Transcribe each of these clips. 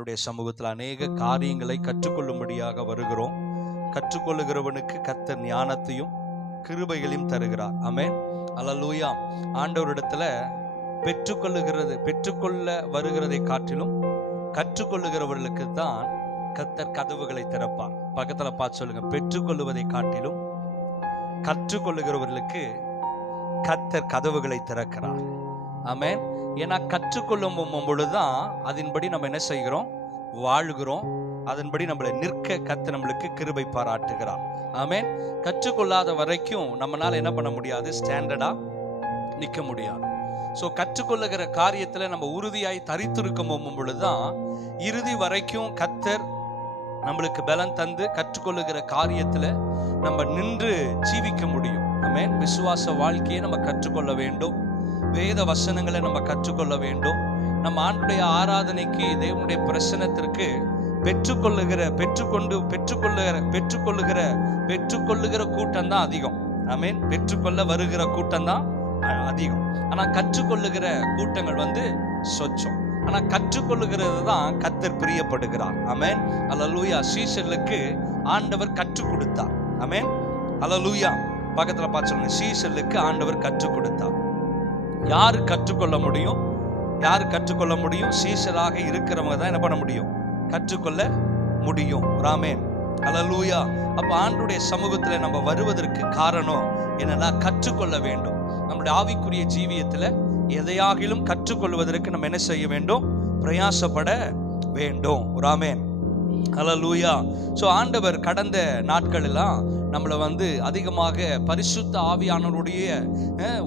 ஆண்டுடைய சமூகத்தில் அநேக காரியங்களை கற்றுக்கொள்ளும்படியாக வருகிறோம். கற்றுக்கொள்ளுகிறவனுக்கு கர்த்தர் ஞானத்தையும் கிருபைகளையும் தருகிறார். ஆமென். அல்லேலூயா. ஆண்டவரிடத்துல பெற்றுக்கொள்ள வருகிறதை காட்டிலும் கற்றுக்கொள்ளுகிறவர்களுக்கு தான் கர்த்தர் கதவுகளை திறப்பார். பக்கத்துல பார்த்து சொல்லுங்க, பெற்றுக்கொள்ளுவதை காட்டிலும் கற்றுக்கொள்ளுகிறவர்களுக்கு கர்த்தர் கதவுகளை திறக்கிறார். ஆமென். ஏன்னா கற்றுக்கொள்ளும் பொழுதுதான் அதன்படி நம்ம என்ன செய்கிறோம், வாழ்கிறோம். அதன்படி நம்மளை நிற்க கர்த்தர் நம்மளுக்கு கிருபை பாராட்டுகிறார். ஆமென். கற்றுக்கொள்ளாத வரைக்கும் நம்மளால என்ன பண்ண முடியாது, ஸ்டாண்டர்டா நிற்க முடியாது. ஸோ கற்றுக்கொள்ளுகிற காரியத்துல நம்ம உறுதியாய் தரித்திருக்கும் பொழுதுதான் இறுதி வரைக்கும் கர்த்தர் நம்மளுக்கு பலன் தந்து கற்றுக்கொள்ளுகிற காரியத்துல நம்ம நின்று ஜீவிக்க முடியும். ஆமென். விசுவாச வாழ்க்கையை நம்ம கற்றுக்கொள்ள வேண்டும். வேத வசனங்களை நம்ம கற்றுக்கொள்ள வேண்டும். நம்ம ஆண்டுடைய ஆராதனைக்கு, தேவனுடைய பிரசன்னத்திற்கு பெற்றுக்கொள்ளுகிற கூட்டம் தான் அதிகம். ஆமென். பெற்றுக்கொள்ள வருகிற கூட்டம் தான் அதிகம். ஆனா கற்றுக்கொள்ளுகிற கூட்டங்கள் சொச்சம். ஆனா கற்றுக்கொள்ளுகிறது தான் கர்த்தர் பிரியப்படுகிறார். ஆமென். அல்லேலூயா. சீஷர்களுக்கு ஆண்டவர் கற்றுக் கொடுத்தார். ஆமென். அல்லேலூயா. பக்கத்துல பார்த்து சொல்லுங்க, சீஷர்களுக்கு ஆண்டவர் கற்றுக் கொடுத்தார். யாரு கற்றுக்கொள்ள முடியும்? சீஷராக இருக்கிறவங்க தான் என்ன பண்ண முடியும், கற்றுக்கொள்ள முடியும். ஆமென். அல்லேலூயா. அப்ப ஆண்டுடைய சமூகத்துல நம்ம வருவதற்கு காரணம் என்னன்னா, கற்றுக்கொள்ள வேண்டும். நம்முடைய ஆவிக்குரிய ஜீவியத்துல எதையாகிலும் கற்றுக்கொள்வதற்கு நம்ம என்ன செய்ய வேண்டும், பிரயாசப்பட வேண்டும். ஆமென். அல்லேலூயா. ஸோ ஆண்டவர் கடந்த நாட்கள் எல்லாம் நம்மளை அதிகமாக பரிசுத்த ஆவியானவருடைய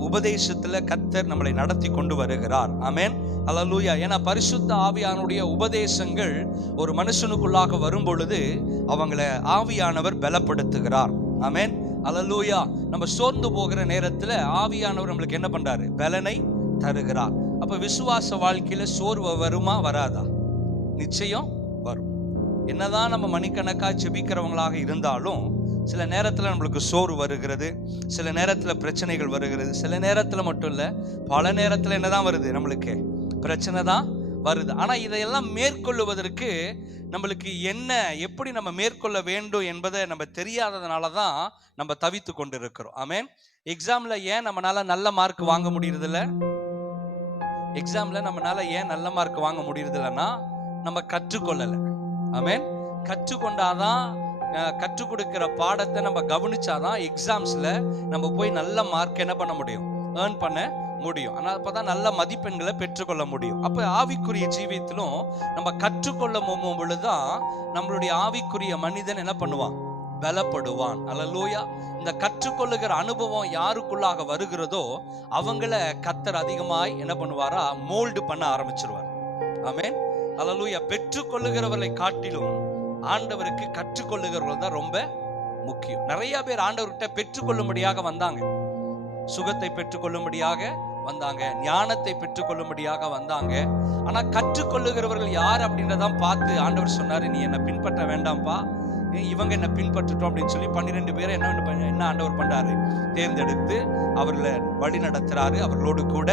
உபதேசத்துல கர்த்தர் நம்மளை நடத்தி கொண்டு வருகிறார். ஆமென். அல்லேலூயா. ஏன்னா பரிசுத்த ஆவியானுடைய உபதேசங்கள் ஒரு மனுஷனுக்குள்ளாக வரும் பொழுது அவங்களை ஆவியானவர் பலப்படுத்துகிறார். ஆமென். அல்லேலூயா. நம்ம சோர்ந்து போகிற நேரத்துல ஆவியானவர் நம்மளுக்கு என்ன பண்றாரு, பலனை தருகிறார். அப்ப விசுவாச வாழ்க்கையில சோர்வு வருமா, வராதா? நிச்சயம் வரும். என்னதான் நம்ம மணிக்கணக்கா ஜெபிக்கிறவங்களாக இருந்தாலும் சில நேரத்துல நம்மளுக்கு சோர்வு வருகிறது, சில நேரத்துல பிரச்சனைகள் வருகிறது. சில நேரத்துல மட்டும் இல்ல, பல நேரத்துல என்னதான் வருது, நம்மளுக்கு பிரச்சனை தான் வருது. ஆனா இதையெல்லாம் மேற்கொள்ளுவதற்கு நம்மளுக்கு எப்படி நம்ம மேற்கொள்ள வேண்டும் என்பதை நம்ம தெரியாததுனால தான் நம்ம தவித்து கொண்டு இருக்கிறோம். ஆமென். எக்ஸாம்ல ஏன் நம்மளால நல்ல மார்க் வாங்க முடியறதில்ல? எக்ஸாம்ல நம்மளால ஏன் நல்ல மார்க் வாங்க முடியறதில்லைன்னா நம்ம கற்றுக்கொள்ளல. ஆமென். கற்றுக்கொண்டாதான், கற்றுக் கொடுக்கிற பாடத்தை நம்ம கவனிச்சாதான் எக்ஸாம்ஸ்ல நம்ம போய் நல்ல மார்க் என்ன பண்ண முடியும், ஏர்ன் பண்ண முடியும். ஆனால் அப்பதான் நல்ல மதிப்பெண்களை பெற்றுக்கொள்ள முடியும். அப்ப ஆவிக்குரிய ஜீவியத்திலும் நம்ம கற்றுக்கொள்ள பொழுதுதான் நம்மளுடைய ஆவிக்குரிய மனிதன் என்ன பண்ணுவான், பலப்படுவான். அல்லேலூயா. இந்த கற்றுக்கொள்ளுகிற அனுபவம் யாருக்குள்ளாக வருகிறதோ அவங்கள கர்த்தர் அதிகமாய் என்ன பண்ணுவாரா, மோல்டு பண்ண ஆரம்பிச்சிருவார். ஆமென். அல்லேலூயா. பெற்றுக்கொள்ளுகிறவர்களை காட்டிலும் ஆண்டவருக்கு கற்றுக்கொள்ளுகிறவர்கள் தான் ரொம்ப முக்கியம். நிறைய பேர் ஆண்டவர்கிட்ட பெற்றுக்கொள்ளும்படியாக வந்தாங்க, சுகத்தை பெற்றுக்கொள்ளும்படியாக வந்தாங்க, ஞானத்தை பெற்றுக்கொள்ளும்படியாக வந்தாங்க. ஆனா கற்றுக்கொள்ளுகிறவர்கள் யார் அப்படின்றதான் பார்த்து ஆண்டவர் சொன்னாரு, நீ என்ன பின்பற்ற வேண்டாம்ப்பா, இவங்க என்ன பின்பற்றட்டும் அப்படின்னு சொல்லி 12 பேரை என்ன ஆண்டவர் பண்றாரு, தேர்ந்தெடுத்து அவர்களை வழி நடத்துறாரு. அவர்களோடு கூட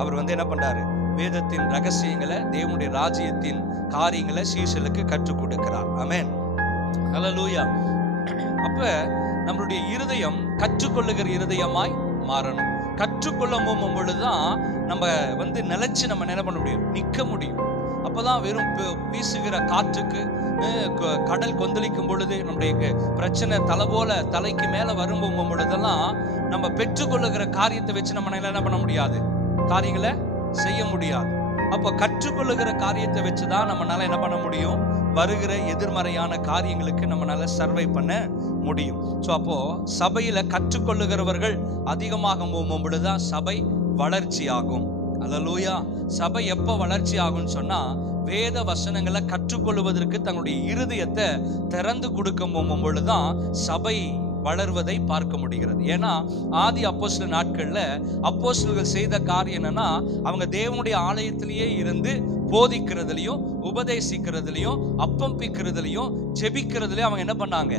அவர் என்ன பண்றாரு, வேதத்தின் ரகசியங்களை, தேவனுடைய ராஜ்யத்தின் காரியங்களை சீஷர்களுக்கு கற்றுக் கொடுக்கிறார். ஆமென். அல்லேலூயா. அப்ப நம்மளுடைய இருதயம் கற்றுக்கொள்ளுகிற இருதயமாய் மாறணும். கற்றுக்கொள்ளும் பொழுதுதான் நம்ம நிலைச்சு நம்ம என்ன பண்ண முடியும், நிற்க முடியும். அப்பதான் வெறும் வீசுகிற காற்றுக்கு, கடல் கொந்தளிக்கும் பொழுது, நம்முடைய பிரச்சனை தலை போல தலைக்கு மேல வரும் பொழுதெல்லாம் நம்ம பெற்றுக்கொள்ளுகிற காரியத்தை வச்சு நம்ம என்ன பண்ண முடியாது, காரியங்களை செய்ய முடியாது. அப்போ கற்றுக்கொள்ளுகிற காரியத்தை வச்சுதான் நம்மளால என்ன பண்ண முடியும், வருகிற எதிர்மறையான காரியங்களுக்கு நம்மளால சர்வை பண்ண முடியும். ஸோ அப்போ சபையில கற்றுக்கொள்ளுகிறவர்கள் அதிகமாக பொழுதுதான் சபை வளர்ச்சி ஆகும். அல்லேலூயா. சபை எப்ப வளர்ச்சி ஆகும்னு சொன்னா, வேத வசனங்களை கற்றுக்கொள்வதற்கு தன்னுடைய இருதயத்தை திறந்து கொடுக்கும் பொழுதுதான் சபை வளர்வதை பார்க்க முடிகிறது. ஏன்னா ஆதி அப்போஸ்தலர் நாட்கள்ல அப்போஸ்தலர்கள் செய்த காரியம் என்னன்னா, அவங்க தேவனுடைய ஆலயத்திலேயே இருந்து போதிக்கிறதுலையும், உபதேசிக்கிறதுலையும், அப்பம் பிக்கிறதுலையும், ஜெபிக்கிறதுலையும் அவங்க என்ன பண்ணாங்க,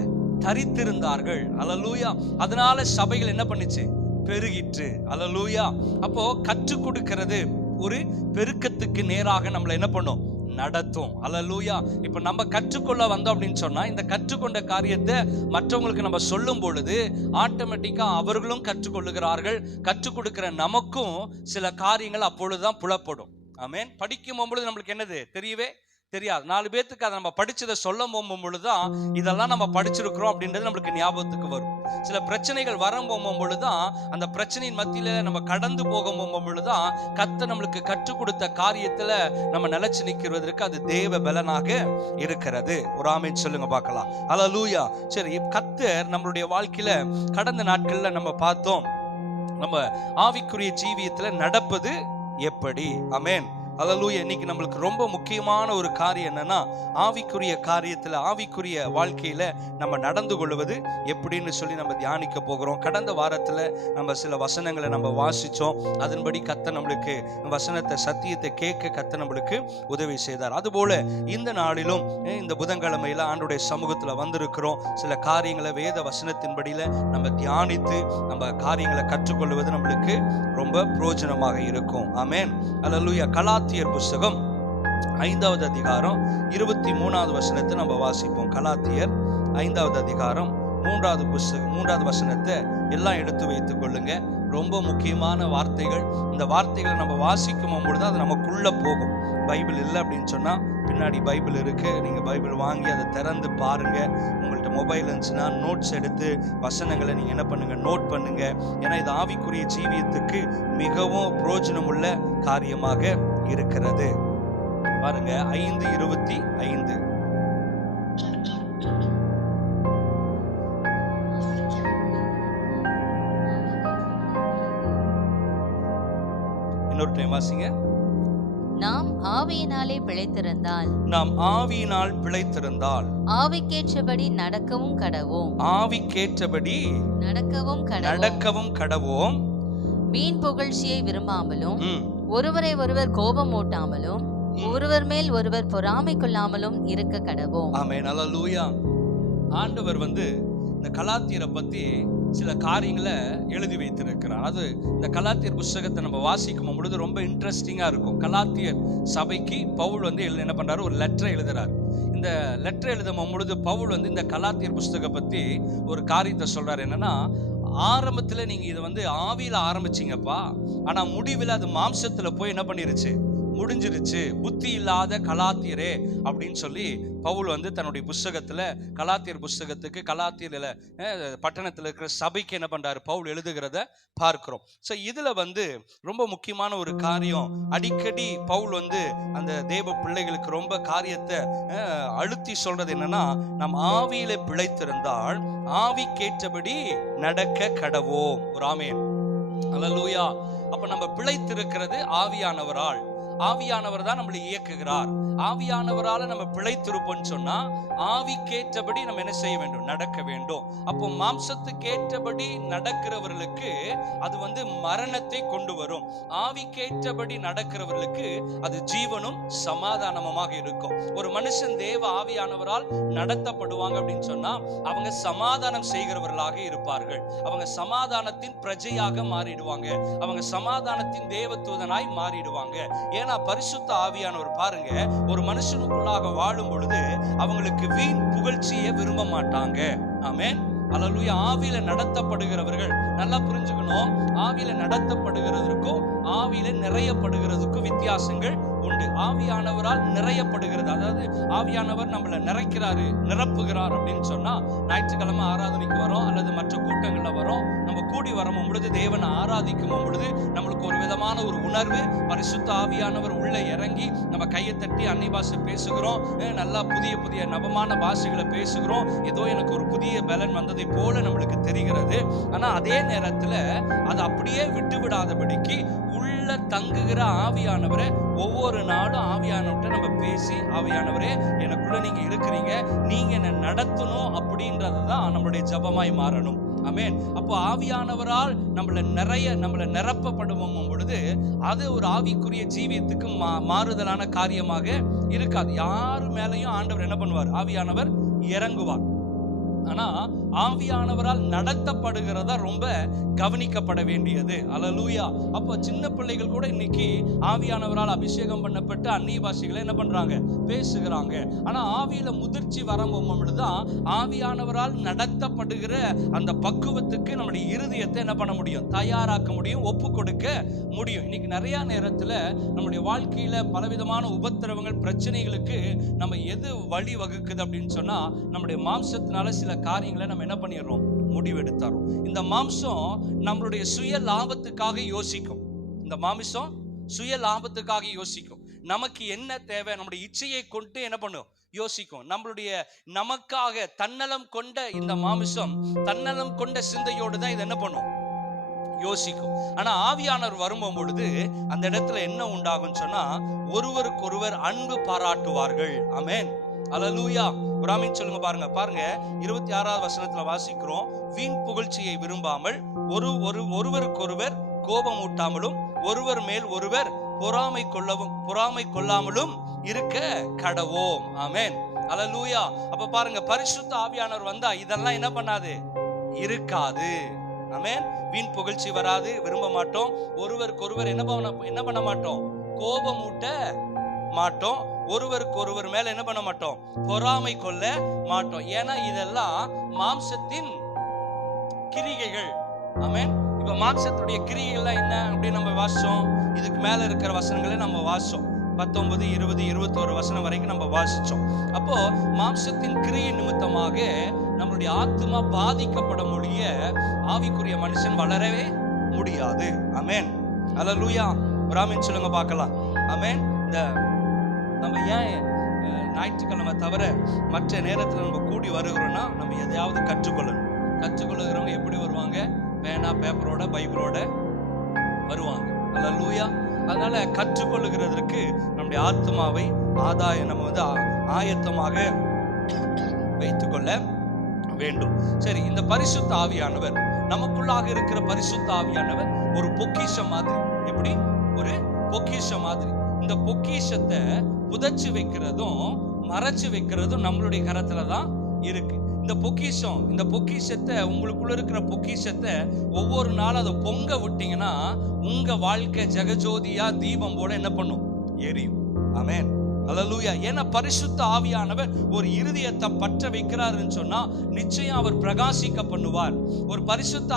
தரித்திருந்தார்கள். அல்லேலூயா. அதனால சபைகள் என்ன பண்ணுச்சு, பெருகிற்று. அல்லேலூயா. அப்போ கற்றுக் கொடுக்கிறது ஒரு பெருக்கத்துக்கு நேராக நம்மளை என்ன பண்ணும், நடத்தும். அல்லேலூயா. இப்ப நம்ம கற்றுக்கொள்ள வந்தோம் அப்படின்னு சொன்னா, இந்த கற்றுக்கொண்ட காரியத்தை மற்றவங்களுக்கு நம்ம சொல்லும் பொழுது ஆட்டோமேட்டிக்கா அவர்களும் கற்றுக்கொள்ளுகிறார்கள். கற்றுக் கொடுக்கிற நமக்கும் சில காரியங்கள் அப்பொழுதுதான் புலப்படும். ஆமென். படிக்கும் பொழுது நம்மளுக்கு என்னது தெரியவே தெரியாது. 4 பேத்துக்கு அதை நம்ம படிச்சதை சொல்ல போகும்பொழுதுதான் இதெல்லாம் நம்ம படிச்சிருக்கிறோம் அப்படின்றது நம்மளுக்கு ஞாபகத்துக்கு வரும். சில பிரச்சனைகள் வர போகும்பொழுதுதான், அந்த பிரச்சனையின் மத்தியில நம்ம கடந்து போக போகும்பொழுதுதான் கர்த்தர் நம்மளுக்கு கற்றுக் கொடுத்த காரியத்துல நம்ம நிலைச்சு நிற்கிறதற்கு அது தேவ பலனாக இருக்கிறது. ஒரு ஆமென் சொல்லுங்க பார்க்கலாம். அல்லேலூயா. சரி, கர்த்தர் நம்மளுடைய வாழ்க்கையில கடந்த நாட்கள்ல நம்ம பார்த்தோம், நம்ம ஆவிக்குரிய ஜீவியத்துல நடப்பது எப்படி. ஆமென். அல்லேலூயா. இன்னைக்கு நம்மளுக்கு ரொம்ப முக்கியமான ஒரு காரியம் என்னன்னா, ஆவிக்குரிய காரியத்துல, ஆவிக்குரிய வாழ்க்கையில நம்ம நடந்து கொள்வது எப்படின்னு சொல்லி நம்ம தியானிக்க போகிறோம். கடந்த வாரத்துல நம்ம சில வசனங்களை நம்ம வாசிச்சோம். அதன்படி கர்த்தர் நம்மளுக்கு வசனத்தை, சத்தியத்தை கேட்க கர்த்தர் நம்மளுக்கு உதவி செய்தார். அதுபோல இந்த நாளிலும் இந்த புதன்கிழமையில ஆண்டவருடைய சமூகத்துல வந்திருக்கிறோம். சில காரியங்களை வேத வசனத்தின்படியில நம்ம தியானித்து நம்ம காரியங்களை கற்றுக்கொள்வது நம்மளுக்கு ரொம்ப பிரயோஜனமாக இருக்கும். ஆமென். அல்லேலூயா. கலாத்தியர் புஸ்தகம் 5வது அதிகாரம் 23வது வசனத்தை நம்ம வாசிப்போம். கலாத்தியர் 5வது அதிகாரம் 3வது வசனத்தை எல்லாம் எடுத்து வைத்துக் கொள்ளுங்க. ரொம்ப முக்கியமான வார்த்தைகள். இந்த வார்த்தைகளை நம்ம வாசிக்கும் பொழுது அது நமக்குள்ள போகும். பைபிள் இல்லை அப்படின்னு சொன்னா பின்னாடி பைபிள் இருக்கு, நீங்க பைபிள் வாங்கி அதை திறந்து பாருங்க. உங்கள்கிட்ட மொபைல் இருந்துச்சுன்னா நோட்ஸ் எடுத்து வசனங்களை நீங்க என்ன பண்ணுங்க, நோட் பண்ணுங்க. ஏன்னா இது ஆவிக்குரிய ஜீவியத்துக்கு மிகவும் பிரயோஜனம் உள்ள காரியமாக இருக்கிறது. பாருங்க 5:25. இன்னொரு டைம் வாசிங்க. நாம் ஆவியினாலே பிழைத்திருந்தால், நாம் ஆவியினால் பிழைத்திருந்தால் ஆவிக்கேற்றபடி நடக்கவும் கடவோம். ஆவிக்கேற்றபடி நடக்கவும் கடவோம். வீண் புகழ்ச்சியை விரும்பாமலும், ஒருவரை ஒருவர் கோபம் ஊட்டாமலும், ஒருவர் மேல் ஒருவர் பொறாமை கொள்ளாமலும் இருக்க கடவோம். ஆமென். அல்லேலூயா. ஆண்டவர் இந்த கலாத்தியரை பத்தி சில காரியங்களை எழுதி வைத்திருக்கிறார். அது இந்த கலாத்தியர் புஸ்தகத்தை நம்ம வாசிக்கும் பொழுது ரொம்ப இன்ட்ரெஸ்டிங்கா இருக்கும். கலாத்தியர் சபைக்கு பவுல் என்ன பண்றாரு, ஒரு லெட்டர் எழுதுறாரு. இந்த லெட்டர் எழுதும் பொழுது பவுல் இந்த கலாத்தியர் புஸ்தகம் பத்தி ஒரு காரியத்தை சொல்றாரு. என்னன்னா, ஆரம்பத்துல நீங்க இதை ஆவியில ஆரம்பிச்சீங்கப்பா, ஆனா முடிவில் அது மாம்சத்துல போய் என்ன பண்ணிருச்சு, முடிஞ்சிருச்சு. புத்தி இல்லாத கலாத்தியரே அப்படின்னு சொல்லி பவுல் தன்னுடைய புஸ்தகத்துல, கலாத்தியர் புஸ்தகத்துக்கு, கலாத்தியர்ல பட்டணத்துல இருக்கிற சபைக்கு என்ன பண்றாரு, பவுல் எழுதுகிறத பார்க்கிறோம். ஸோ இதுல ரொம்ப முக்கியமான ஒரு காரியம், அடிக்கடி பவுல் அந்த தேவ பிள்ளைகளுக்கு ரொம்ப காரியத்தை அழுத்தி சொல்றது என்னன்னா, நம் ஆவியில பிழைத்திருந்தால் ஆவிக்கேற்றபடி நடக்க கடவோம். ஒரு ஆமென். அல்லேலூயா. அப்ப நம்ம பிழைத்திருக்கிறது ஆவியானவரால். ஆவியானவர் தான் நம்மளை இயக்குகிறார். ஆவியானவரால நம்ம பிழைத்திருப்போம்னு சொன்னா ஆவிக்கேற்றபடி நம்ம என்ன செய்ய வேண்டும், நடக்க வேண்டும். அப்போ மாம்சத்துக்கேற்றபடி நடக்கிறவர்களுக்கு அது மரணத்தை கொண்டு வரும். ஆவிக்கேற்றபடி நடக்கிறவர்களுக்கு அது ஜீவனும் சமாதானமுமாக இருக்கும். ஒரு மனுஷன் தேவ ஆவியானவரால் நடத்தப்படுவாங்க அப்படின்னு சொன்னா அவங்க சமாதானம் செய்கிறவர்களாக இருப்பார்கள். அவங்க சமாதானத்தின் பிரஜையாக மாறிடுவாங்க. அவங்க சமாதானத்தின் தேவதூதனாய் மாறிடுவாங்க. ஏன்னா பரிசுத்த ஆவியானவர் பாருங்க, ஒரு மனுஷனுக்குள்ளாக வாழும் பொழுது அவங்களுக்கு வீண் புகழ்ச்சியை விரும்ப மாட்டாங்க. ஆமென். அல்லேலூயா. ஆவியில நடத்தப்படுகிறவர்கள் நல்லா புரிஞ்சுக்கணும். ஆவியில நடத்தப்படுகிறதுக்கும் ஆவியில நிறையப்படுகிறதுக்கும் வித்தியாசங்கள் உண்டு. ஆவியானவரால் நிறையப்படுகிறது, அதாவது ஆவியானவர் நம்மளை நிறைக்கிறாரு, நிரப்புகிறார் அப்படின்னு சொன்னா, ஞாயிற்றுக்கிழமை ஆராதனைக்கு வரோம் அல்லது மற்ற கூட்டங்கள்ல வரோம், நம்ம கூடி வரும் பொழுது, தேவனை ஆராதிக்கும் பொழுது நம்மளுக்கு ஒரு விதமான ஒரு உணர்வு, பரிசுத்த ஆவியானவர் உள்ள இறங்கி நம்ம கையை தட்டி அன்னை பாஷை பேசுகிறோம், நல்லா புதிய புதிய நவமான பாஷைகளை பேசுகிறோம். ஏதோ எனக்கு ஒரு புதிய பலன் வந்ததை போல நம்மளுக்கு தெரிகிறது. ஆனா அதே நேரத்துல அது அப்படியே விட்டு விடாதபடிக்கு உள்ள தங்குகிற ஆவியானவரை ஒவ்வொரு நாளும் ஆவியானவர்கிட்ட நம்ம பேசி, ஆவியானவரே எனக்குள்ள நீங்க இருக்கிறீங்க, நீங்க என்ன நடத்தணும் அப்படின்றதுதான் நம்மளுடைய ஜபமாய் மாறணும். ஆமென். அப்போ ஆவியானவரால் நம்மளை நிரப்பப்படும் பொழுது அது ஒரு ஆவிக்குரிய ஜீவியத்துக்கு மாறுதலான காரியமாக இருக்காது. யாரு மேலையும் ஆண்டவர் என்ன பண்ணுவார், ஆவியானவர் இறங்குவார். ஆனா ஆவியானவரால் நடத்தப்படுகிறதா ரொம்ப கவனிக்கப்பட வேண்டியது. அல்லேலூயா. அப்போ சின்ன பிள்ளைகள் கூட இன்னைக்கு ஆவியானவரால் அபிஷேகம் பண்ணப்பட்டு அந்நிய பாஷைகளை என்ன பண்றாங்க, பேசுகிறாங்க. ஆனா ஆவியில முதிர்ச்சி வரும்பொழுதுதான் ஆவியானவரால் நடத்தப்படுகிற அந்த பக்குவத்துக்கு நம்முடைய இருதயத்தை என்ன பண்ண முடியும், தயாராக்க முடியும், ஒப்பு கொடுக்க முடியும். இன்னைக்கு நிறைய நேரத்துல நம்முடைய வாழ்க்கையில பலவிதமான உபத்திரவங்கள், பிரச்சனைகளுக்கு நம்ம எது வழி வகுக்குது அப்படின்னு சொன்னா, நம்முடைய மாம்சத்தினால சில காரியங்களை நம்ம என்ன பண்ணிடுறோம், முடிவெடுத்தாரோம். இந்த மாம்சம் நம்மளுடைய சுய லாபத்துக்காக யோசிக்கும். இந்த மாமிசம் சுய லாபத்துக்காக யோசிக்கும். நமக்கு என்ன தேவை, நம்முடைய இச்சையை கொண்டு என்ன பண்ணும், யோசிக்கும். நம்மளுடைய நமக்காக தன்னலம் கொண்ட இந்த மாமிசம் தன்னலம் கொண்ட சிந்தையோடு தான் இது என்ன பண்ணும், யோசிக்கும். ஆனா ஆவியானவர் வரும்போது பொழுது அந்த இடத்துல என்ன உண்டாகும் சொன்னா, ஒருவருக்கொருவர் அன்பு பாராட்டுவார்கள். ஆமென். அல்லேலூயா. ஒரு ஆமென் சொல்லுங்க. பாருங்க 26வது வசனத்துல வாசிக்கிறோம், வீண் புகழ்ச்சியை விரும்பாமல் ஒருவருக்கொருவர் கோபமூட்டாமலும் ஒருவர் மேல் ஒருவர் பொறாமை கொள்ளாமலும் இருக்க கடவோம். ஆமென். அல்லேலூயா. அப்ப பாருங்க, பரிசுத்த ஆவியானவர் வந்தா இதெல்லாம் என்ன பண்ணாது, இருக்காது. ஆமென். வீண் புகழ்ச்சி வராது, விரும்ப மாட்டோம். ஒருவருக்கொருவர் என்ன பண்ண மாட்டோம், கோபமூட்ட மாட்டோம். ஒருவருக்கு ஒருவர் மேல என்ன பண்ண மாட்டோம், பொறாமை கொள்ள மாட்டோம். ஏன்னா இதெல்லாம் மாம்சத்தின் கிரிகைகள். ஆமென். இப்ப மாம்சத்துடைய கிரிகைகள்லாம் என்ன அப்படின்னு நம்ம வாசிச்சோம். இதுக்கு மேல இருக்கிற வசனங்களை நம்ம வாசிச்சோம். 19, 20, 21 வசனம் வரைக்கும் நம்ம வாசிச்சோம். அப்போ மாம்சத்தின் கிரியை நிமித்தமாக நம்மளுடைய ஆத்மா பாதிக்கப்படும் ஒழிய ஆவிக்குரிய மனுஷன் வளரவே முடியாது. ஆமென். அல்லேலூயா. ஒரு ஆமென் சொல்லுங்க பார்க்கலாம். ஆமென். இந்த நம்ம ஏன் ஞாயிற்றுக்கிழமை தவிர மற்ற நேரத்தில் நம்ம கூடி வருகிறோம்னா, நம்ம எதையாவது கற்றுக்கொள்ளுகிறவங்க எப்படி வருவாங்க, பேனா பேப்பரோட பைபிளோட வருவாங்க. அல்லேலூயா. அதனால கற்றுக்கொள்ளுகிறதற்கு நம்முடைய ஆத்மாவை நம்ம ஆயத்தமாக வைத்துக்கொள்ள வேண்டும். சரி, இந்த பரிசுத்த ஆவியானவர், நமக்குள்ளாக இருக்கிற பரிசுத்த ஆவியானவர் ஒரு பொக்கிஷம் மாதிரி. எப்படி ஒரு பொக்கிஷம் மாதிரி. இந்த பொக்கிஷத்தை புதைச்சு வைக்கிறதும் மறைச்சு வைக்கிறதும் நம்மளுடைய கரத்துல தான் இருக்கு. இந்த பொக்கிஷத்தை, உங்களுக்குள்ள இருக்கிற பொக்கிஷத்தை ஒவ்வொரு நாளும் அதை பொங்க விட்டீங்கன்னா உங்க வாழ்க்கை ஜெகஜோதியா தீபம் போல என்ன பண்ணும், எரியும். ஆமென். அல்லேலூயா. ஏன்னா பரிசுத்த ஆவியானவர் ஒரு இருதயத்தை பற்ற வைக்கிறாருன்னு சொன்னா நிச்சயம் அவர் பிரகாசிக்க பண்ணுவார். ஒரு பரிசுத்த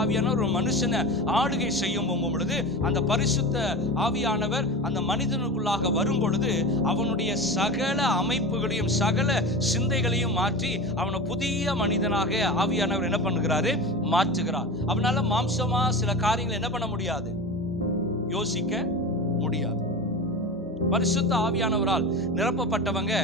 ஆவியானவர் ஒரு மனுஷனை ஆளுகை செய்யும் பொழுது அந்த பரிசுத்த ஆவியானவர் அந்த மனிதனுக்குள்ளாக வரும் பொழுது அவனுடைய சகல அமைப்புகளையும் சகல சிந்தைகளையும் மாற்றி அவனை புதிய மனிதனாக ஆவியானவர் என்ன பண்ணுகிறாரு, மாற்றுகிறார். அவனால மாம்சமா சில காரியங்களை என்ன பண்ண முடியாது, யோசிக்க முடியாது. பரிசுத்த ஆவியானவரால் நிரப்பப்பட்டவங்க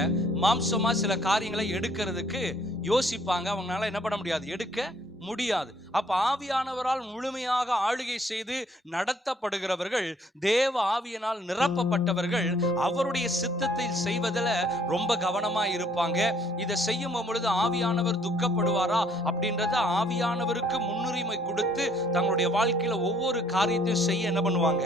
மாம்சமா சில காரியங்களை எடுக்கிறதுக்கு யோசிப்பாங்க. அவங்களால என்ன பண்ண முடியாது, எடுக்க முடியாது. அப்ப ஆவியானவரால் முழுமையாக ஆளுகை செய்து நடத்தப்படுகிறவர்கள், தேவ ஆவியினால் நிரப்பப்பட்டவர்கள் அவருடைய சித்தத்தை செய்வதில் ரொம்ப கவனமா இருப்பாங்க. இதை செய்யும் பொழுது ஆவியானவர் துக்கப்படுவாரா அப்படின்றத ஆவியானவருக்கு முன்னுரிமை கொடுத்து தங்களுடைய வாழ்க்கையில ஒவ்வொரு காரியத்தையும் செய்ய என்ன பண்ணுவாங்க,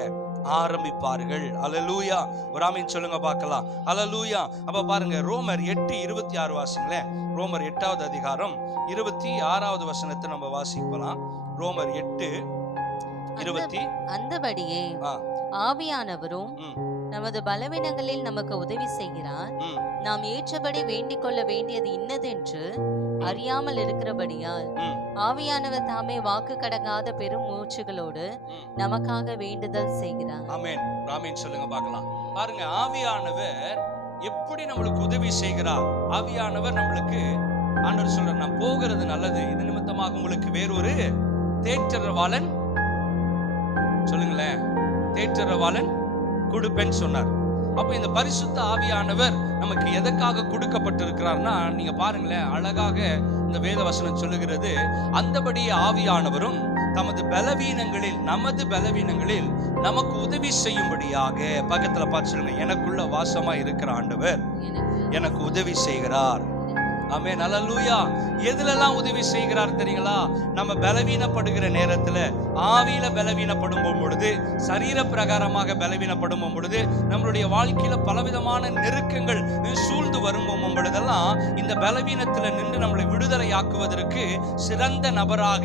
ஆரம்பிப்பார்கள். அல்லேலூயா. ஒரு ஆமென் சொல்லுங்க பார்க்கலாம். அல்லேலூயா. அப்ப பாருங்க, ரோமர் 8:26 வாசிங்களேன். ரோமர் 8வது அதிகாரம் 26வது வசனத்தை நம்ம வாசிக்கலாம். ரோமர் 8:20. அந்தபடியே ஆவியானவரும் நமது பலவீனங்களில் நமக்கு உதவி செய்கிறார். நாம் ஏற்றபடி வேண்டிக் கொள்ள வேண்டியது இன்னதென்று அறியாமல் இருக்கிறபடியால் ஆவியானவர் தாமே வாக்கு கடங்காத பெரும் மூச்சுகளோடு நமக்காக வேண்டுதல் செய்கிறார். ஆமென். ஆமென் சொல்லுங்க பார்க்கலாம். பாருங்க, ஆவியானவர் எப்படி நம்மளுக்கு உதவி செய்கிறார். ஆவியானவர் நம்மளுக்கு, ஆண்டவர் சொல்றார், நான் போகிறது நல்லது, இது நிமித்தமாக உங்களுக்கு வேறொரு தேற்றரவாளன், சொல்லுங்களேன், தேற்றரவாளன் கொடுப்பேன்னு சொன்னார். அப்ப இந்த பரிசுத்த ஆவியானவர் நமக்கு எதற்காக கொடுக்கப்பட்டிருக்கிறார்னா, நீங்க பாருங்களேன், அழகாக இந்த வேத வசனம் சொல்லுகிறது, அந்தபடி ஆவியானவரும் நமது பலவீனங்களில் நமக்கு உதவி செய்யும்படியாக, பக்கத்துல பார்த்து சொல்லுங்க, எனக்குள்ள வாசமா இருக்கிற ஆண்டவர் எனக்கு உதவி செய்கிறார். ஆமென். அல்லேலூயா. எதுலெல்லாம் உதவி செய்கிறார் தெரியுங்களா? நம்ம பலவீனப்படுகிற நேரத்துல, ஆவியில பலவீனப்படும் பொழுது, சரீர பிரகாரமாக பலவீனப்படும் பொழுது, நம்மளுடைய வாழ்க்கையில பலவிதமான நெருக்கங்கள் சூழ்ந்து வரும் பொழுதெல்லாம் இந்த பலவீனத்துல நின்று நம்மளை விடுதலை ஆக்குவதற்கு சிறந்த நபராக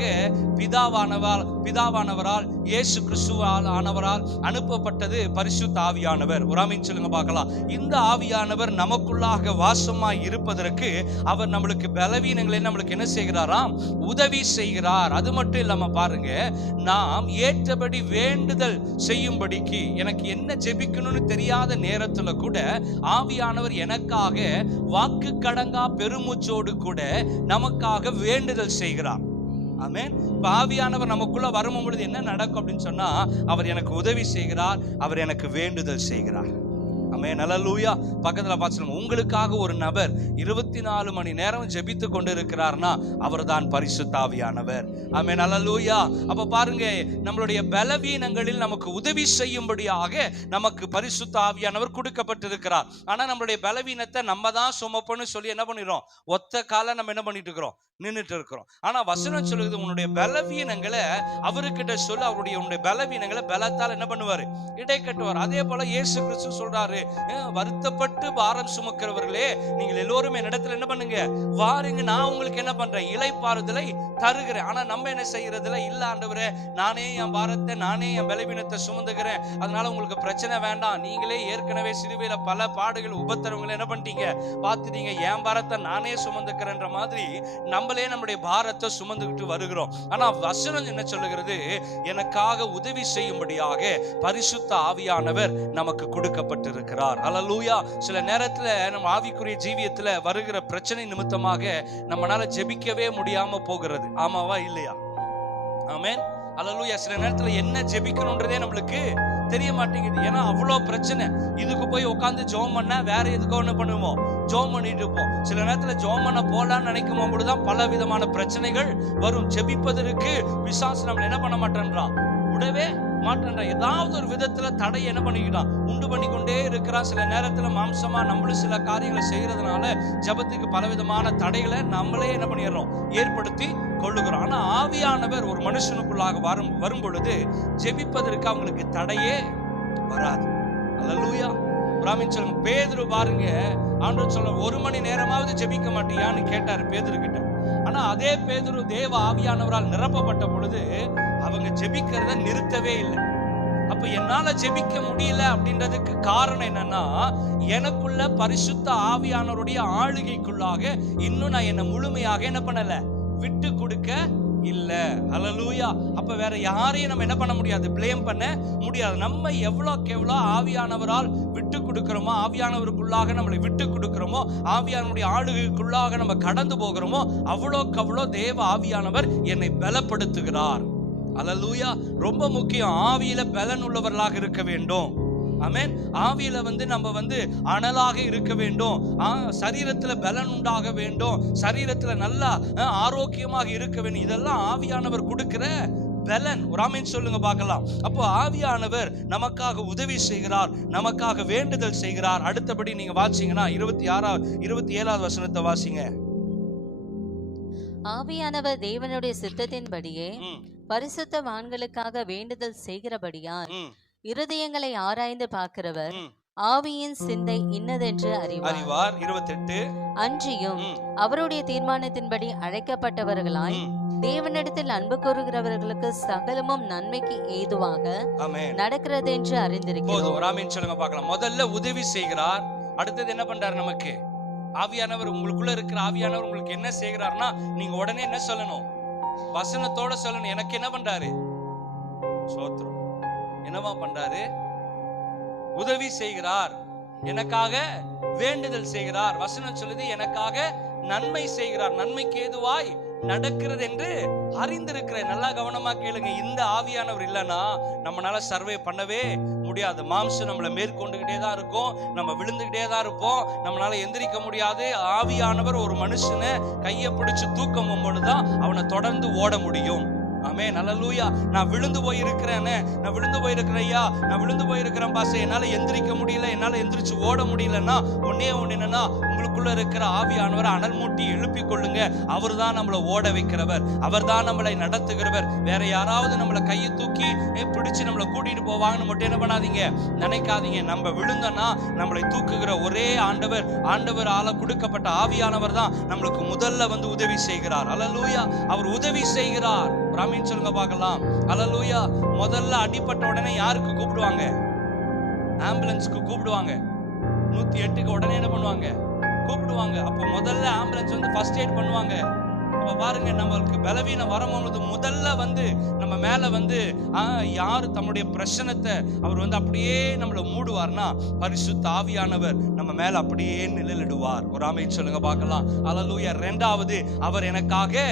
பிதாவானவரால் இயேசு கிறிஸ்துவால் ஆனவரால் அனுப்பப்பட்டது பரிசுத்த ஆவியானவர். ஒரு ஆமென் சொல்லுங்க பார்க்கலாம். இந்த ஆவியானவர் நமக்குள்ளாக வாசமாய் இருப்பதற்கு அவர் நம்மளுக்கு பலவீனங்களை நம்மளுக்கு என்ன செய்கிறாராம்? உதவி செய்கிறார். அது மட்டும் இல்லாம பாருங்க, நாம் ஏற்றபடி வேண்டுதல் செய்யும்படிக்கு, எனக்கு என்ன ஜெபிக்கணும்னு தெரியாத நேரத்துல கூட ஆவியானவர் எனக்காக வாக்கு கடங்கா பெருமூச்சோடு கூட நமக்காக வேண்டுதல் செய்கிறார். ஆமென். இப்ப ஆவியானவர் நமக்குள்ள வரும் பொழுது என்ன நடக்கும் அப்படின்னு சொன்னா, அவர் எனக்கு உதவி செய்கிறார், அவர் எனக்கு வேண்டுதல் செய்கிறார். ஆமென். அல்லேலூயா. பக்கத்துல பார்த்துங்க, உங்களுக்காக ஒரு நபர் 24 மணி நேரம் ஜெபித்து கொண்டு இருக்கிறார்னா அவர் தான் பரிசுத்த ஆவியானவர். ஆமென். அல்லேலூயா. அப்ப பாருங்க, நம்மளுடைய பலவீனங்களில் நமக்கு உதவி செய்யும்படியாக நமக்கு பரிசுத்த ஆவியானவர் கொடுக்கப்பட்டிருக்கிறார். ஆனா நம்மளுடைய பலவீனத்தை நம்ம தான் சுமப்போன்னு சொல்லி என்ன பண்ணிடுறோம்? ஒத்த கால நம்ம என்ன பண்ணிட்டு இருக்கிறோம்? நின்றுட்டு இருக்கிறோம். ஆனா வசனம் சொல்லுது, உன்னுடைய பலவீனங்களை அவர்கிட்ட சொல்லு, அவருடைய பலவீனங்களை பலத்தால் என்ன பண்ணுவாரு? இடை கட்டுவார். அதே போல இயேசு கிறிஸ்து சொல்றாரு, வருத்தப்பட்டு பாரம் சுமக்கிறவர்களே நீங்கள் எல்லோரும் என்னிடத்துல என்ன பண்ணுங்க? வாருங்க, நான் உங்களுக்கு என்ன பண்றேன்? இளைப்பாறுதலை தருகிறேன். ஆனா நம்ம என்ன செய்யறதுல, இல்ல ஆண்டவரே, நானே என் பாரத்தை, நானே என் பலவீனத்தை சுமந்துக்கிறேன், அதனால உங்களுக்கு பிரச்சனை வேண்டாம், நீங்களே ஏற்கனவே சிலுவையில பல பாடுகள் உபத்திரவங்களை என்ன பண்ணிட்டீங்க? பார்த்துட்டீங்க, என் பாரத்தை நானே சுமந்துக்கிறேன்ற மாதிரி நம்மளே நம்முடைய பாரத்தை சுமந்துக்கிட்டு வருகிறோம். ஆனா வசனம் என்ன சொல்லுகிறது? எனக்காக உதவி செய்யும்படியாக பரிசுத்த ஆவியானவர் நமக்கு கொடுக்கப்பட்டிருக்கிறார். அல்லேலூயா. சில நேரத்துல நம்ம ஆவிக்குரிய ஜீவியத்துல வருகிற பிரச்சனை நிமித்தமாக நம்மளால ஜெபிக்கவே முடியாம போகிறது. ஆமாவா இல்லையா? ஆமென். அல்லேலூயா. சில நேரத்துல என்ன ஜெபிக்கணும்ன்றதே நம்மளுக்கு தெரிய மாட்டேங்குது. ஏன்னா அவ்வளோ பிரச்சனை. இதுக்கு போய் உட்காந்து ஜெபம் பண்ணா வேற எதுக்கோ ஒன்று பண்ணுவோம், ஜெபம் பண்ணிட்டு இருப்போம். சில நேரத்துல ஜெபம் பண்ண போலான்னு நினைக்கும் போதுதான் பல விதமான பிரச்சனைகள் வரும். ஜெபிப்பதற்கு பிசாசு நம்மள என்ன பண்ண மாட்டேன்றான்? விடவே மாட்டேன்றான். ஏதாவது ஒரு விதத்துல தடை என்ன பண்ணிக்கிட்டான்? உண்டு பண்ணி கொண்டே இருக்கிறான். சில நேரத்துல மாம்சமா நம்மளும் சில காரியங்களை செய்யறதுனால ஜெபத்துக்கு பலவிதமான தடைகளை நம்மளே என்ன பண்ணிடுறோம்? ஏற்படுத்தி கொள்ளுகிறோம். ஆனா ஆவியானவர் ஒரு மனுஷனுக்குள்ளாக வரும் பொழுது ஜெபிப்பதற்கு அவங்களுக்கு தடையே வராது. அல்லேலூயா. பிராமின் சொல்லுங்க. பேதுரு பாருங்க, ஆண்டவர் சொல்ல 1 மணி நேரமாவது ஜெபிக்க மாட்டியான்னு கேட்டாரு பேதுரு கிட்ட. ஆனா அதே பேதுரு தேவ ஆவியானவரால் நிரப்பப்பட்ட பொழுது அவங்க ஜெபிக்கிறத நிறுத்தவே இல்லை. அப்ப என்னால ஜெபிக்க முடியல அப்படின்றதுக்கு காரணம் என்னன்னா, எனக்குள்ள பரிசுத்த ஆவியானவருடைய ஆளுகைக்குள்ளாக இன்னும் நான் என்ன முழுமையாக என்ன பண்ணல, விட்டு கொடுக்க இல்ல. அல்லேலூயா. அப்ப வேற யாரையும் நம்ம என்ன பண்ண முடியாது? ப்ளேம் பண்ண முடியாது. நம்ம எவ்வளோக்கு எவ்வளோ ஆவியானவரால் விட்டு கொடுக்கிறோமோ, ஆவியானவருக்குள்ளாக நம்மளை விட்டு கொடுக்கிறோமோ, ஆவியானவருடைய ஆளுகைக்குள்ளாக நம்ம கடந்து போகிறோமோ, அவ்வளோக்கு அவ்வளோ தேவ ஆவியானவர் என்னை பலப்படுத்துகிறார். அல்லேலூயா. ரொம்ப முக்கியம், ஆவியில பலன் உள்ளவர்களாக இருக்க வேண்டும். ஆமென். ஆவியில நம்ம அனலாக இருக்க வேண்டும். சரீரத்துல பலன் உண்டாக வேண்டும். சரீரத்துல நல்லா ஆரோக்கியமாக இருக்க வேண்டும். இதெல்லாம் ஆவியானவர் கொடுக்கிற பலன். ஒரு ஆமென் சொல்லுங்க பார்க்கலாம். அப்போ ஆவியானவர் நமக்காக உதவி செய்கிறார், நமக்காக வேண்டுதல் செய்கிறார். அடுத்தபடி நீங்க வாசிங்கன்னா 27வது வசனத்தை வாசிங்க. ஆவியானவர் தேவனுடைய சித்தத்தின்படியே பரிசுத்தவான்களுக்காக வேண்டுதல் செய்கிறபடியால் இருதயங்களை ஆராய்ந்து பார்க்கிறவர் ஆவியின் சிந்தை இன்னதென்று அறிவார். 28 அன்றியும் அவருடைய தீர்மானத்தின்படி அழைக்கப்பட்டவர்களாய் தேவனிடத்தில் அன்பு கூறுகிறவர்களுக்கு சகலமும் நன்மைக்கு ஏதுவாக நடக்கிறது என்று அறிந்திருக்கிறோம். முதல்ல உதவி செய்கிறார். அடுத்தது என்ன பண்றாரு? நமக்கு ஆவியானவர், உங்களுக்குள்ள இருக்கிற ஆவியானவர் உங்களுக்கு என்ன செய்கிறார்னா, நீங்க உடனே என்ன சொல்லணும்? வசனத்தோட சொல்லணும். எனக்கு என்ன பண்றாரு? சோத்திரம். என்னவா பண்றாரு? உதவி செய்கிறார், எனக்காக வேண்டுதல் செய்கிறார். வசனம் சொல்லுது, எனக்காக நன்மை செய்கிறார், நன்மைக்கு ஏதுவாய் நடக்கிறது என்று அறிந்திருக்கிறேன். நல்லா கவனமா கேளுங்க. இந்த ஆவியானவர் இல்லைன்னா நம்மளால சர்வே பண்ணவே முடியாது. மாம்சம் நம்மளை மேற்கொண்டுகிட்டே தான் இருக்கும், நம்ம விழுந்துகிட்டே தான் இருப்போம், நம்மளால எந்திரிக்க முடியாது. ஆவியானவர் ஒரு மனுஷனை கையை பிடிச்சு தூக்கம் பொழுதுதான் அவனை தொடர்ந்து ஓட முடியும். ஆமென், அல்லேலூயா. நான் விழுந்து போய் இருக்கிறேனே, நான் விழுந்து போயிருக்கிறேன் ஐயா, நான் விழுந்து போயிருக்கிறேன் பாச, என்னால எந்திரிக்க முடியல, என்னால எந்திரிச்சு ஓட முடியலன்னா ஒன்னே ஒண்ணு என்னன்னா, உங்களுக்குள்ள இருக்கிற ஆவியானவரை அனல் மூட்டி எழுப்பி கொள்ளுங்க. அவர் தான் நம்மளை ஓட வைக்கிறவர், அவர் தான் நம்மளை நடத்துகிறவர். வேற யாராவது நம்மளை கையை தூக்கி பிடிச்சு நம்மளை கூட்டிட்டு போவாங்கன்னு மட்டும் என்ன பண்ணாதீங்க, நினைக்காதீங்க. நம்ம விழுந்தோன்னா நம்மளை தூக்குகிற ஒரே ஆண்டவர், ஆண்டவரால கொடுக்கப்பட்ட ஆவியானவர் தான் நம்மளுக்கு முதல்ல வந்து உதவி செய்கிறார். அல்லேலூயா. அவர் உதவி செய்கிறார். ராமீன் சொல்லுங்க பார்க்கலாம். அல்லேலூயா. முதல்ல அடிபட்ட உடனே யாருக்கு கூப்பிடுவாங்க? ஆம்புலன்ஸ்க்கு கூப்பிடுவாங்க. 108க்கு உடனே என்ன பண்ணுவாங்க? கூப்பிடுவாங்க. அப்போ முதல்ல ஆம்புலன்ஸ் வந்து ஃபர்ஸ்ட் எய்ட் பண்ணுவாங்க. அப்ப பாருங்க, நம்மளுக்கு பலவீனம் வரும்போது முதல்ல வந்து நம்ம மேல வந்து யாரு தம்முடைய பிரச்சனத்தை அவர் வந்து அப்படியே நம்மளை மூடுவார்னா, பரிசுத்த ஆவியானவர் நம்ம மேல அப்படியே நிழலிடுவார். ஒரு ஆமென் சொல்லுங்க பார்க்கலாம். அல்லேலூயா. இரண்டாவது, அவர் எனக்காக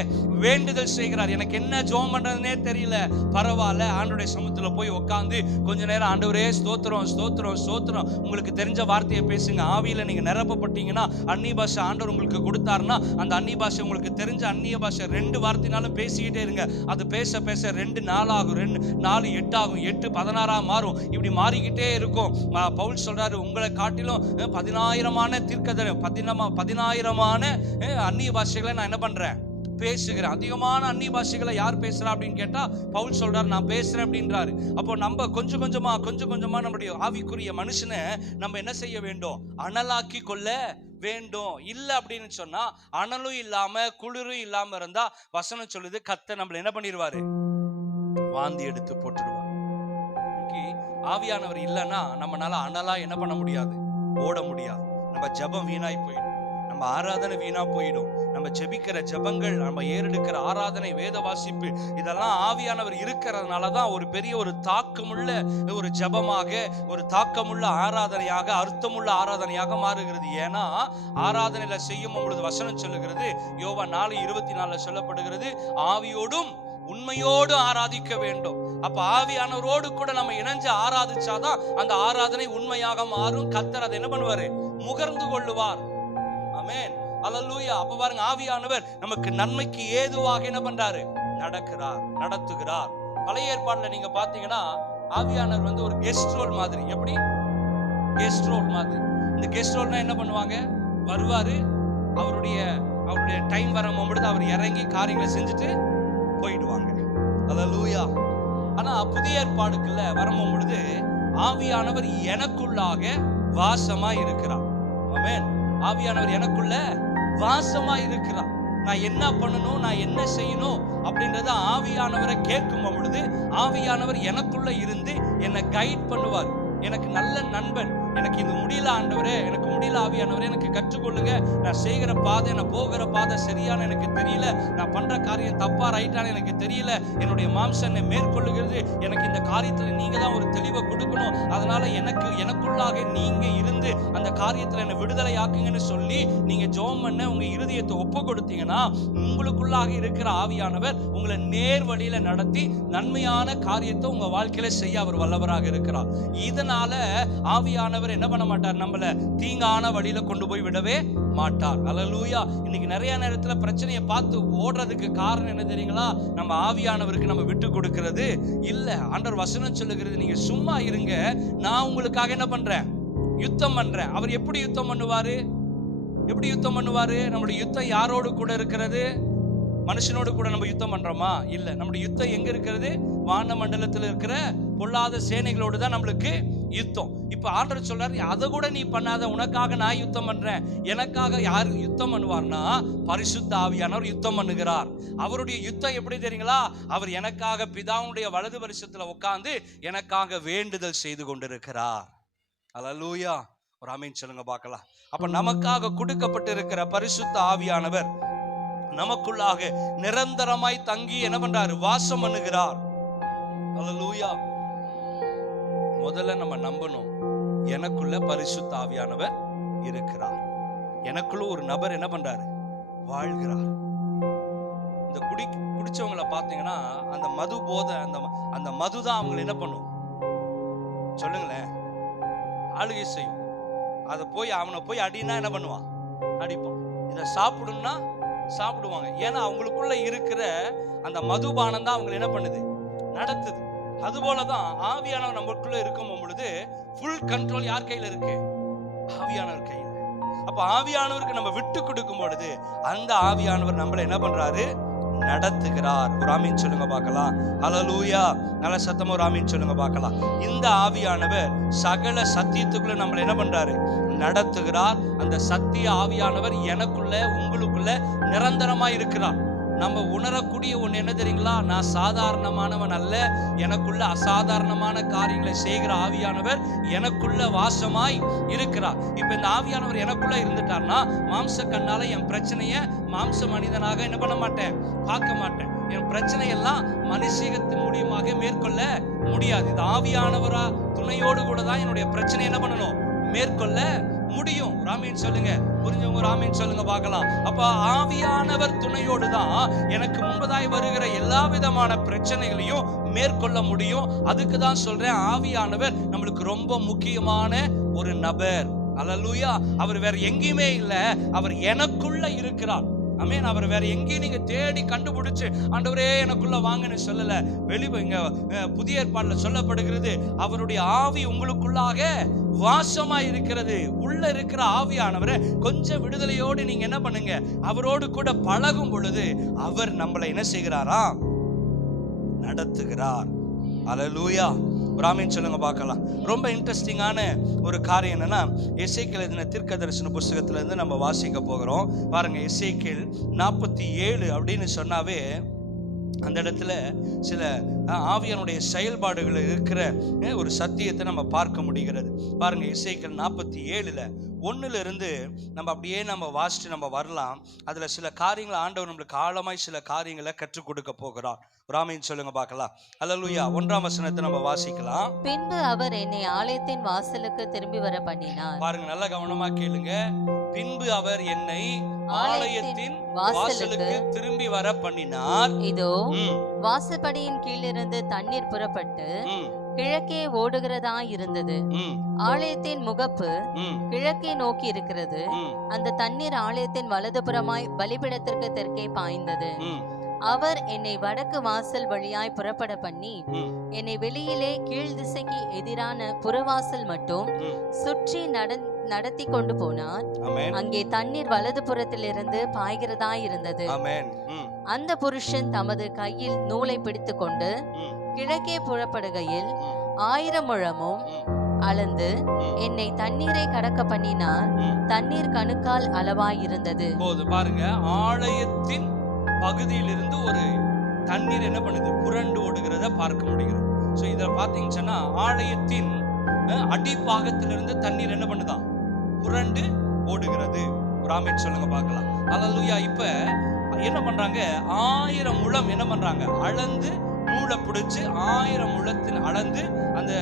வேண்டுதல் செய்கிறார். எனக்கு என்ன ஜெபம் பண்றதுனே தெரியல, பரவாயில்ல, ஆண்டவருடைய சமூகத்துல போய் உட்கார்ந்து கொஞ்ச நேரம் ஆண்டவரே ஸ்தோத்திரம் ஸ்தோத்திரம் ஸ்தோத்திரம், உங்களுக்கு தெரிஞ்ச வார்த்தையை பேசுங்க. ஆவியில நீங்க நிரப்பப்பட்டீங்கன்னா, அந்நிய பாஷை ஆண்டவர் உங்களுக்கு கொடுத்தாருன்னா, அந்த அந்நிய பாஷை உங்களுக்கு தெரிஞ்ச அந்நிய பாஷை 2 வார்த்தைனாலும் பேசிக்கிட்டே இருங்க. அது பேச பேச 2 நாள் ஆகும், 2 4 8 ஆகும், 8 16 மாறும். இப்படி மாறிக்கிட்டே இருக்கும். பவுல் சொல்றாரு, உங்களை காட்டிலும் 10,000 தீர்க்கதரிசி 10,000 அந்நிய பாஷைகளை நான் என்ன பண்றேன், பேசுகிறேன். அதிகமான அந்நிய பாஷைகளை யார் பேசுறா அப்படின்னு கேட்டா பவுல் சொல்றாரு, நான் பேசுறேன் அப்படின்றாரு. அப்போ நம்ம கொஞ்சம் கொஞ்சமா நம்முடைய ஆவிக்குரிய மனுஷனை நம்ம என்ன செய்ய வேண்டும்? அனலாக்கி கொள்ள வேண்டும். இல்ல அப்படின்னு சொன்னா, அனலும் இல்லாம குளிரும் இல்லாம இருந்தா வசனம் சொல்லுது, கர்த்தர் நம்மள என்ன பண்ணிடுவாரு? வாந்தி எடுத்து போட்டுடுவார். ஆவியானவர் இல்லைன்னா நம்மளால அனலா என்ன பண்ண முடியாது? ஓட முடியாது. நம்ம ஜெபம் வீணாய் போயிடும், நம்ம ஆராதனை வீணா போயிடும். நம்ம ஜெபிக்கிற ஜெபங்கள், நம்ம ஏறெடுக்கிற ஆராதனை, வேத வாசிப்பு, இதெல்லாம் ஆவியானவர் இருக்கிறதுனாலதான் ஒரு பெரிய ஒரு தாக்கமுள்ள ஒரு ஜெபமாக, ஒரு தாக்கமுள்ள ஆராதனையாக, அர்த்தமுள்ள ஆராதனையாக மாறுகிறது. ஏன்னா ஆராதனையில செய்யும் பொழுது வசனம் சொல்லுகிறது, யோவான் 4:24 சொல்லப்படுகிறது, ஆவியோடும் உண்மையோடு ஆராதிக்க வேண்டும். அப்ப ஆவியானவரோடு கூட நம்ம இணைஞ்சு ஆராதிச்சாதான் அந்த ஆராதனை உண்மையாக மாறும். கர்த்தர் அதை என்ன பண்ணுவாரு? முகர்ந்து கொள்ளுவார். ஆமென், அல்லேலூயா. அப்ப பாருங்க, ஆவியானவர் நமக்கு நன்மைக்கு ஏதுவாக என்ன பண்றாரு? நடக்கிறார், நடத்துகிறார். பழைய ஏற்பாடுல நீங்க பாத்தீங்கன்னா ஆவியானவர் வந்து ஒரு கெஸ்ட் ரோல் மாதிரி. எப்படி? கெஸ்ட் ரோல் மாதிரி. இந்த கெஸ்ட் ரோல்னா என்ன பண்ணுவாங்க? வருவாரு, அவருடைய டைம் வரும்பொழுது அவர் இறங்கி காரியங்களை செஞ்சுட்டு போயிடுவாங்க. அல்லேலூயா. ஆனா புதிய ஏற்பாடுக்குள்ள வரும்பொழுது ஆவியானவர் எனக்குள்ளாக வாசமா இருக்கிறார். ஆமென். ஆவியானவர் எனக்குள்ள வாசமா இருக்கிறார். நான் என்ன பண்ணணும், நான் என்ன செய்யணும் அப்படின்றத ஆவியானவரை கேட்கும் பொழுது ஆவியானவர் எனக்குள்ள இருந்து என்னை கைட் பண்ணுவார். எனக்கு நல்ல நண்பன். எனக்கு இது முடியல ஆண்டவரே, எனக்கு முடியல ஆவியானவரே, எனக்கு கற்றுக்கொள்ளுங்க. நான் செய்கிற பாதை, நான் போகிற பாதை சரியான எனக்கு தெரியல, நான் பண்ற காரியம் தப்பா ரைட்டான எனக்கு தெரியல, என்னுடைய மாம்சம் என்னை மேற்கொள்ளுகிறது, எனக்கு இந்த காரியத்துல நீங்க தான் ஒரு தெளிவை கொடுக்கணும், அதனால எனக்குள்ளாக நீங்க இருந்து அந்த காரியத்துல என்னை விடுதலை ஆக்குங்கன்னு சொல்லி நீங்க ஜெபம் பண்ண உங்க இருதயத்தை ஒப்பு கொடுத்தீங்கன்னா, உங்களுக்குள்ளாக இருக்கிற ஆவியானவர் உங்களை நேர் வழியில நடத்தி நன்மையான காரியத்தை உங்க வாழ்க்கையில செய்ய அவர் வல்லவராக இருக்கிறார். இதனால ஆவியானவர் என்ன பண்ண மாட்டார்? நம்மள தீங்கான வழியில கொண்டு போய் விடவே மாட்டார். அல்லேலூயா. இன்னைக்கு நிறைய நேரத்துல பிரச்சனையை பார்த்து ஓடுறதுக்கு காரணம் என்ன தெரியுங்களா? நம்ம ஆவியானவருக்கு நம்ம விட்டு கொடுக்கிறது இல்ல. ஆண்டவர் வசனம் சொல்லுகிறது, நீங்க சும்மா இருங்க, நான் உங்களுக்காக என்ன பண்றேன்? யுத்தம் பண்றேன். அவர் எப்படி யுத்தம் பண்ணுவாரு? எப்படி யுத்தம் பண்ணுவாரு? நம்முடைய யுத்தம் யாரோடு கூட இருக்கிறது? மனுஷனோடு கூட நம்ம யுத்தம் பண்றோமா? இல்ல. நம்முடைய யுத்தம் எங்க இருக்கிறது? வான மண்டலத்தில் இருக்கிற பொல்லாத சேனைகளோடு தான் நம்மளுக்கு யுத்தம். இப்ப ஆண்டவர் சொல்றாரு, அதை கூட நீ பண்ணாத, உனக்காக நான் யுத்தம் பண்றேன். எனக்காக யார் யுத்தம் பண்ணுவார்னா, பரிசுத்த ஆவியானவர் யுத்தம் பண்ணுகிறார். அவருடைய யுத்தம் எப்படி தெரியுங்களா? அவர் எனக்காக பிதாவுடைய வலது பரிசத்துல உட்கார்ந்து எனக்காக வேண்டுதல் செய்து கொண்டிருக்கிறார். அல்லேலூயா. ஒரு ஆமென் சொல்லுங்க பார்க்கலாம். அப்ப நமக்காக கொடுக்கப்பட்டிருக்கிற பரிசுத்த ஆவியானவர் நமக்குள்ளாக நிரந்தரமாய் தங்கி என்ன பண்றாரு? வாசம் பண்ணுகிறார். அல்லேலூயா. முதல்ல நம்ம நம்பணும், எனக்குள்ள பரிசுத்த ஆவியானவர் இருக்கிறார். எனக்குள்ள ஒரு நபர் என்ன பண்றாரு? வாழ்கிறார். இந்த குடிச்சவங்களை பார்த்தீங்கன்னா அந்த மது போதை, அந்த மதுதான் அவங்களை என்ன பண்ணும்? சொல்லுங்களேன். ஆளுகை செய்யும். அதை போய் அவனை போய் அடினா என்ன பண்ணுவான்? அடிப்பான். இதை சாப்பிடும்னா சாப்பிடுவாங்க. ஏன்னா அவங்களுக்குள்ள இருக்கிற அந்த மதுபானம் தான் அவங்களை என்ன பண்ணுது, நடத்துது. அதுபோலதான் ஆவியானவர் நமக்குள்ள இருக்கும் பொழுது ஃபுல் கண்ட்ரோல் யார் கையில இருக்கு, ஆவியானவர் கையில. அப்ப ஆவியானவருக்கு நம்ம விட்டு கொடுக்கும் பொழுது அந்த ஆவியானவர் நம்மளை என்ன பண்றாரு, நடத்துகிறார். ஒரு ஆமீன் சொல்லுங்க பார்க்கலாம். ஹல்லேலூயா. நல்ல சத்தமா ஒரு ஆமீன் சொல்லுங்க பார்க்கலாம். இந்த ஆவியானவர் சகல சத்தியத்துக்குள்ள நம்மளை என்ன பண்றாரு, நடத்துகிறார். அந்த சத்திய ஆவியானவர் எனக்குள்ள உங்களுக்குள்ள நிரந்தரமா இருக்கிறார். நம்ம உணரக்கூடிய ஒன்று என்ன தெரியுங்களா, நான் சாதாரணமானவன் அல்ல, எனக்குள்ள அசாதாரணமான காரியங்களை செய்கிற ஆவியானவர் எனக்குள்ள வாசமாய் இருக்கிறார். இப்ப இந்த ஆவியானவர் எனக்குள்ள இருந்துட்டார்னா மாம்ச கண்ணால என் பிரச்சனைய மாம்ச மனிதனாக என்ன பண்ண மாட்டேன், பார்க்க மாட்டேன். என் பிரச்சனையெல்லாம் மனுஷீகத்தின் மூலியமாக மேற்கொள்ள முடியாது. இது ஆவியானவரா துணையோடு கூட தான் என்னுடைய பிரச்சனை என்ன பண்ணணும், மேற்கொள்ள முடியும். ராமேன் சொல்லுங்க, புரிஞ்சவங்க ராமேன் சொல்லுங்க பார்க்கலாம். அப்ப ஆவியானவர் துணையோடு தான் எனக்கு முன்பதாய் வருகிற எல்லா விதமான பிரச்சனைகளையும் மேற்கொள்ள முடியும். அதுக்கு தான் சொல்றேன், ஆவியானவர் நம்மளுக்கு ரொம்ப முக்கியமான ஒரு நபர். அல்லேலூயா. அவர் வேற எங்கேயுமே இல்ல, அவர் எனக்குள்ள இருக்கிறார். ஆமென். அவர் வேற எங்கேயும் நீங்க தேடி கண்டுபிடிச்சு ஆண்டவரே எனக்குள்ள வாங்கன்னு சொல்லல. இங்க புதிய ஏற்பாடுல சொல்லப்படுகிறது, அவருடைய ஆவி உங்களுக்குள்ளாக வாசமா இருக்கிறது. உள்ள இருக்கிற ஆவியானவரை கொஞ்சம் விடுதலையோடு நீங்க என்ன பண்ணுங்க, அவரோடு கூட பழகும் பொழுது அவர் நம்மளை என்ன செய்கிறாரா, நடத்துகிறார். அல்லேலூயா. ராமேன் சொல்லுங்க பார்க்கலாம். ரொம்ப இன்ட்ரெஸ்டிங்கான ஒரு காரியம் என்னன்னா, எசேக்கியேல் எழுதின தீர்க்கதரிசன புஸ்தகத்துல இருந்து நம்ம வாசிக்க போகிறோம். பாருங்க, எசேக்கியேல் 47 அப்படின்னு சொன்னாவே அந்த இடத்துல சில ஆவியானுடைய செயல்பாடுகள் இருக்கிற ஒரு சத்தியத்தை நம்ம பார்க்க முடிகிறது. பாருங்க, எசேக்கியேல் 47 1 இருந்து நம்ம அப்படியே நம்ம வாசிட்டு நம்ம வரலாம். அதுல சில காரியங்களை ஆண்டவர் நம்மளுக்கு ஆழமாய் சில காரியங்களை கற்றுக் கொடுக்க போகிறார். ராமேன் சொல்லுங்க பார்க்கலாம். அல்லேலூயா. 1ஆம் வசனத்தை நம்ம வாசிக்கலாம். பின்பு அவர் என்னை ஆலயத்தின் வாசலுக்கு திரும்பி வர பண்ணினார். பாருங்க, நல்ல கவனமா கேளுங்க. பின்பு அவர் என்னை ஆலயத்தின் வாசலுக்கு திரும்பி வர பண்ணினார். இதோ வாசற்படியின் கீழிருந்து தண்ணீர் புறப்பட்டு கிழக்கே ஓடுகிறதா இருந்தது. ஆலயத்தின் முகப்பு கிழக்கே நோக்கி இருக்கிறது. அந்த தண்ணீர் ஆலயத்தின் வலதுபுறமாய் பலிபீடத்திற்கு தெற்கே பாய்ந்தது. அவர் என்னை வடக்கு வாசல் வழியாய் புறப்பட பண்ணி என்னை வெளியிலே கீழ் திசைக்கு எதிரான புறவாசல் மட்டும் சுற்றி நடத்தி கொண்டு போனார். அங்கே தண்ணீர் வலது புறத்திலிருந்து பாய்கிறதா இருந்தது. அந்த புருஷன் தமது கையில் நூலை பிடித்து கொண்டு கிழக்கே புறப்படுகையில் 1000 முழமும் அளந்து என்னை தண்ணீரை கடக்க பண்ணினார். தண்ணீர் கணுக்கால் அளவாய் இருந்தது. பாருங்க, ஆலயத்தின் பகுதியிலிருந்து ஒரு தண்ணீர் என்ன பண்ணுது, புரண்டு ஓடுகிறத பார்க்க முடிகிறது. சோ இத பாத்தீங்கன்னா ஆலயத்தின் அடிப்பாகத்திலிருந்து தண்ணீர் என்ன பண்ணுதான், புரண்டு ஓடுகிறது. ராமேன் சொல்லுங்க பார்க்கலாம். அல்லேலூயா. இப்ப என்ன பண்றாங்க, 1000 முழம் என்ன பண்றாங்க, அளந்து நூலை பிடிச்சு 1000 முழத்தில் அளந்து அந்த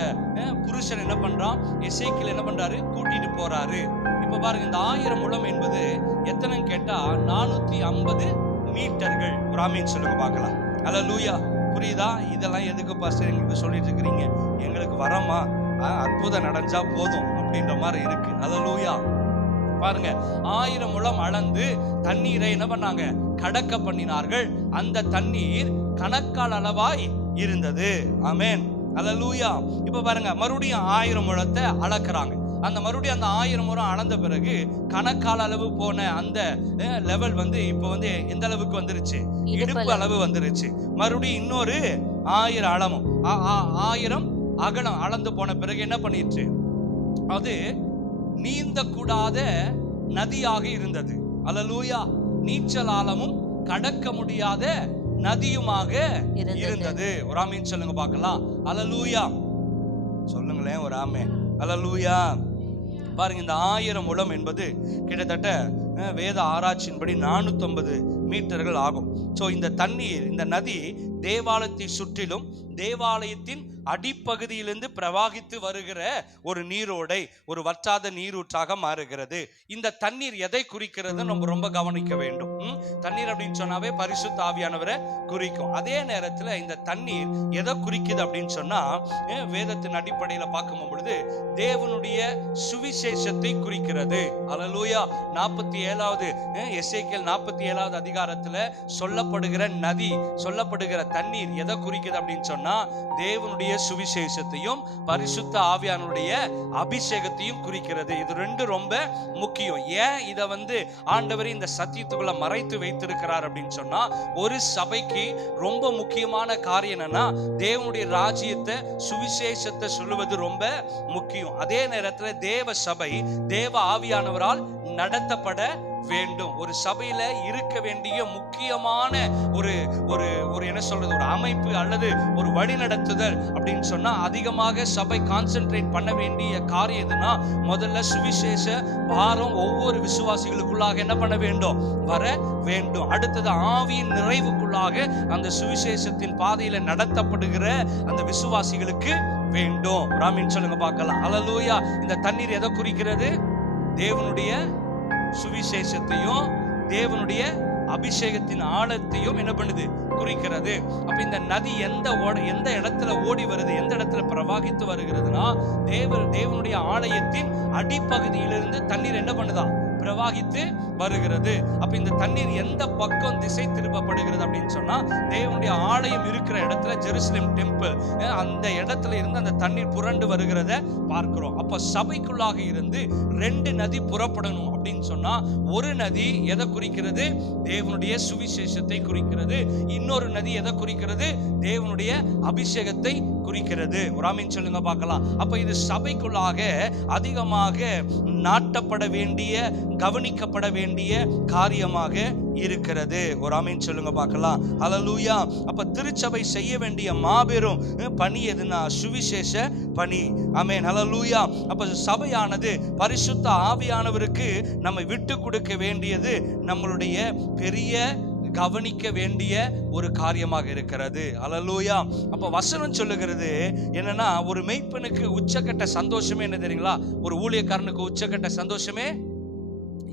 புருஷன் என்ன பண்றான், எசேக்கியேல் என்ன பண்றாரு, கூட்டிட்டு போறாரு. இப்ப பாருங்க, இந்த 1000 முழம் என்பது எத்தனைன்னு கேட்டா 450 மீட்டர்கள். ராமேன் சொல்லுங்க பார்க்கலாம். அல்லேலூயா. புரியுதா? இதெல்லாம் எதுக்கு பாஸ்டர் எங்களுக்கு சொல்லிட்டு இருக்கிறீங்க, எங்களுக்கு வரமா அற்புதம் நடந்தா போதும் அப்படின்ற மாதிரி இருக்கு. அல்லேலூயா. பாருங்க, 1000 முழம் அளந்து தண்ணீரை என்ன பண்ணாங்க, கடக்க பண்ணினார்கள். அந்த தண்ணீர் கணக்கால் அளவாய் இருந்தது. ஆமென். அல்லேலூயா. இப்ப பாருங்க, மறுபடியும் 1000 முழத்தை அளக்குறாங்க. அந்த மறுபடியும் அந்த 1000 முழம் அளந்த பிறகு கணக்கால் அளவு போன அந்த லெவல் வந்து இப்ப வந்து எந்த அளவுக்கு வந்துருச்சு, இடுப்பு அளவு வந்துருச்சு. மறுபடியும் இன்னொரு 1000 அளவும் 1000 அகலம் அளந்து போன பிறகு என்ன பண்ணிடுச்சு, அது நீந்த கூடாத நதியாக இருந்தது. அல்லேலூயா. நீச்சல் ஆழமும் கடக்க முடியாத நதியுமாக இருந்தது. ஒரு ஆமீன் சொல்லுங்க பார்க்கலாம். அல்லேலூயா. சொல்லுங்களேன் ஒரு ஆமீன். அல்லேலூயா. பாருங்க, இந்த 1000 முழம் என்பது கிட்டத்தட்ட வேத ஆராய்ச்சியின்படி 450 மீட்டர்கள் ஆகும். சோ இந்த தண்ணீர், இந்த நதி தேவாலயத்தை சுற்றிலும் தேவாலயத்தின் அடிப்பகுதியிலிருந்து பிரவாகித்து வருகிற ஒரு நீரோடை, ஒரு வற்றாத நீரூற்றாக மாறுகிறது. இந்த தண்ணீர் எதை குறிக்கிறது நம்ம ரொம்ப கவனிக்க வேண்டும். தண்ணீர் அப்படின்னு சொன்னாவே பரிசுத்த ஆவியானவரை குறிக்கும். அதே நேரத்தில் இந்த தண்ணீர் எதை குறிக்குது அப்படின்னு சொன்னா, வேதத்தின் அடிப்படையில் பார்க்கும் பொழுது தேவனுடைய சுவிசேஷத்தை குறிக்கிறது. அல்லேலூயா. 47வது எசேக்கியேல் 47வது அதிகாரத்தில் சொல்லப்படுகிற நதி, சொல்லப்படுகிற தண்ணீர் எதை குறிக்குது அப்படின்னு சொன்னா தேவனுடைய சுவிசேஷத்தையும் பரிசுத்த ஆவியானுடைய அபிஷேகத்தையும் குறிக்கிறது. இது ரெண்டு ரொம்ப முக்கியம். ஏன் இதை ஆண்டவர் இந்த சத்தியத்துக்குள்ள மறைத்து வைத்திருக்கிறார் அப்படின்னு சொன்னா, ஒரு சபைக்கு ரொம்ப முக்கியமான காரியம் என்னன்னா தேவனுடைய ராஜ்யத்தை, சுவிசேஷத்தை சொல்லுவது ரொம்ப முக்கியம். அதே நேரத்தில் தேவ சபை தேவ ஆவியானவரால் நடத்தப்பட வேண்டும். ஒரு சபையில இருக்க வேண்டிய முக்கியமான ஒரு ஒரு ஒரு என்ன சொல்றது, ஒரு அமைப்பு அல்லது ஒரு வழிநடத்துதல் அப்படின்னு சொன்னா, அதிகமாக சபை கான்சென்ட்ரேட் பண்ண வேண்டிய காரியம் எதுனா, முதல்ல சுவிசேஷ பாரம் ஒவ்வொரு விசுவாசிகளுக்குள்ளாக என்ன பண்ண வேண்டும், வர வேண்டும். அடுத்தது ஆவியின் நிறைவுக்குள்ளாக அந்த சுவிசேஷத்தின் பாதையில நடத்தப்படுகிற அந்த விசுவாசிகளுக்கு வேண்டும். ராமீன் சொல்லுங்க பார்க்கலாம். அல்லேலூயா. இந்த தண்ணீர் எதை குறிக்கிறது? தேவனுடைய சுவிசேஷத்தையும் தேவனுடைய அபிஷேகத்தின் ஆழத்தையும் என்ன பண்ணுது, குறிக்கிறது. அப்ப இந்த நதி எந்த இடத்துல ஓடி வருது, எந்த இடத்துல பிரவாகித்து வருகிறதுனா, தேவனுடைய ஆலயத்தின் அடிப்பகுதியிலிருந்து தண்ணீர் என்ன பண்ணுதா, பிரவாகித்து வருகிறது. அப்ப இந்த தண்ணீர் எந்த பக்கம் திசை திருப்பப்படுகிறது அப்படின்னு சொன்னா, தேவனுடைய ஆலயம் இருக்கிற இடத்துல, ஜெருசலேம் டெம்பிள், அந்த இடத்துல இருந்து அந்த தண்ணீர் புரண்டு வருகிறத பார்க்கிறோம். அப்ப சபைக்குள்ளாக இருந்து 2 நதி புறப்படணும் அப்படின்னு சொன்னா, ஒரு நதி எதை குறிக்கிறது, தேவனுடைய சுவிசேஷத்தை குறிக்கிறது. இன்னொரு நதி எதை குறிக்கிறது, தேவனுடைய அபிஷேகத்தை குறிக்கிறது. ஒரு ஆமீன் சொல்லுங்க பார்க்கலாம். அப்ப இது சபைக்குள்ளாக அதிகமாக நாட்டப்பட வேண்டிய, கவனிக்கப்பட வேண்டிய காரியமாக இருக்கிறது. ஒரு ஆமீன் சொல்லுங்க பார்க்கலாம். அல்லேலூயா. அப்ப திருச்சபை செய்ய வேண்டிய மாபெரும் பணி எதுனா, சுவிசேஷ பணி. ஆமென். அல்லேலூயா. அப்ப சபையானது பரிசுத்த ஆவியானவருக்கு நம்ம விட்டு கொடுக்க வேண்டியது நம்மளுடைய பெரிய கவனிக்க வேண்டிய ஒரு காரியமாக இருக்கிறது. அல்லேலூயா. அப்ப வசனம் சொல்லுகிறது என்னன்னா, ஒரு மெய்ப்பனுக்கு உச்சக்கட்ட சந்தோஷமே என்ன தெரியுங்களா? ஒரு ஊழியக்காரனுக்கு உச்சக்கட்ட சந்தோஷமே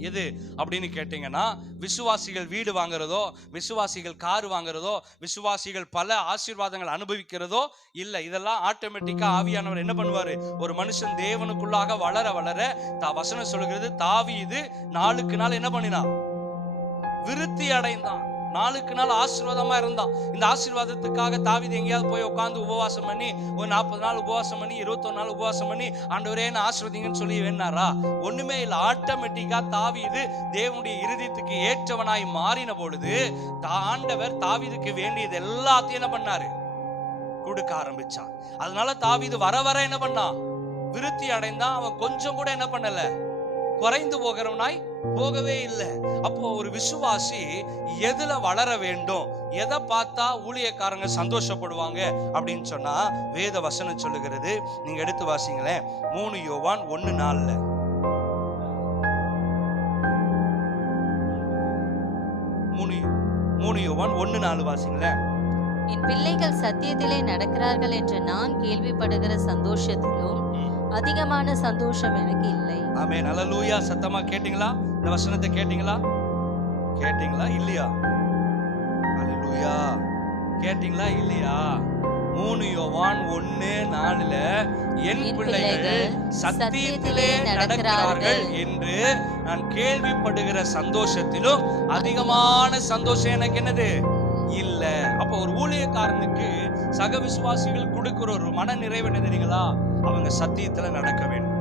எது அப்படின்னு கேட்டீங்கன்னா, விசுவாசிகள் வீடு வாங்குறதோ, விசுவாசிகள் கார் வாங்குறதோ, விசுவாசிகள் பல ஆசீர்வாதங்கள் அனுபவிக்கிறதோ இல்ல. இதெல்லாம் ஆட்டோமேட்டிக்கா ஆவியானவர் என்ன பண்ணுவாரு, ஒரு மனுஷன் தேவனுக்குள்ளாக வளர வளர, வசனம் சொல்லுகிறது, தாவீது நாளுக்கு நாள் என்ன பண்ணினான், விருத்தி அடைந்தான். நாளுக்கு நாள் ஆசீர்வாதமா இருந்தான். இந்த ஆசீர்வாதத்துக்காக தாவீது எங்கேயாவது போய் உட்கார்ந்து உபவாசம் பண்ணி ஒரு 40 நாள் உபவாசம் பண்ணி 21 நாள் உபவாசம் பண்ணி ஆண்டவரே என்ன ஆசீர்வதிங்கன்னு சொல்லி வேணாரா? ஒண்ணுமே இல்லை. ஆட்டோமேட்டிக்கா தாவீது தேவனுடைய இருதயத்துக்கு ஏற்றவனாய் மாறின பொழுது ஆண்டவர் தாவீதுக்கு வேண்டியது எல்லாத்தையும் என்ன பண்ணாரு, கொடுக்க ஆரம்பிச்சான். அதனால தாவீது வர வர என்ன பண்ணான், விருத்தி அடைந்தான். அவன் கொஞ்சம் கூட என்ன பண்ணல, குறைந்து போகிறவனாய் போகவே இல்லை. அப்போ ஒரு விசுவாசி எதுல வளர வேண்டும், எதை பார்த்தா ஊழியக்காரங்க சந்தோஷப்படுவாங்க அப்படின்னு சொன்னா, வேத வசனம் சொல்லுகிறது. நீங்க எடுத்து வாசிங்களேன். 3 யோவான் 1:4. 3 யோவான் 1:4 வாசிங்களேன். என் பிள்ளைகள் சத்தியத்திலே நடக்கிறார்கள் என்று நான் கேள்விப்படுகிற சந்தோஷத்திலும் அதிகமான சந்தோஷம் எனக்கு இல்லை. ஆமென். அல்லேலூயா. சத்தமா கேட்டீங்களா? இந்த வசனத்தை கேட்டீங்களா? கேட்டீங்களா இல்லையா? அல்லேலூயா. கேட்டீங்களா இல்லையா? 3 யோவான் 1:4 என் பிள்ளைகள் சத்தியத்திலே நடக்கிறார்கள் என்று நான் கேள்விப்படுகிற சந்தோஷத்திலும் அதிகமான சந்தோஷம் எனக்கு என்னது இல்ல. அப்ப ஒரு ஊழியக்காரனுக்கு சக விசுவாசிகள் கொடுக்கிற ஒரு மன நிறைவு என்ன தெரியுங்களா? அவங்க சத்தியத்துல நடக்க வேண்டும்.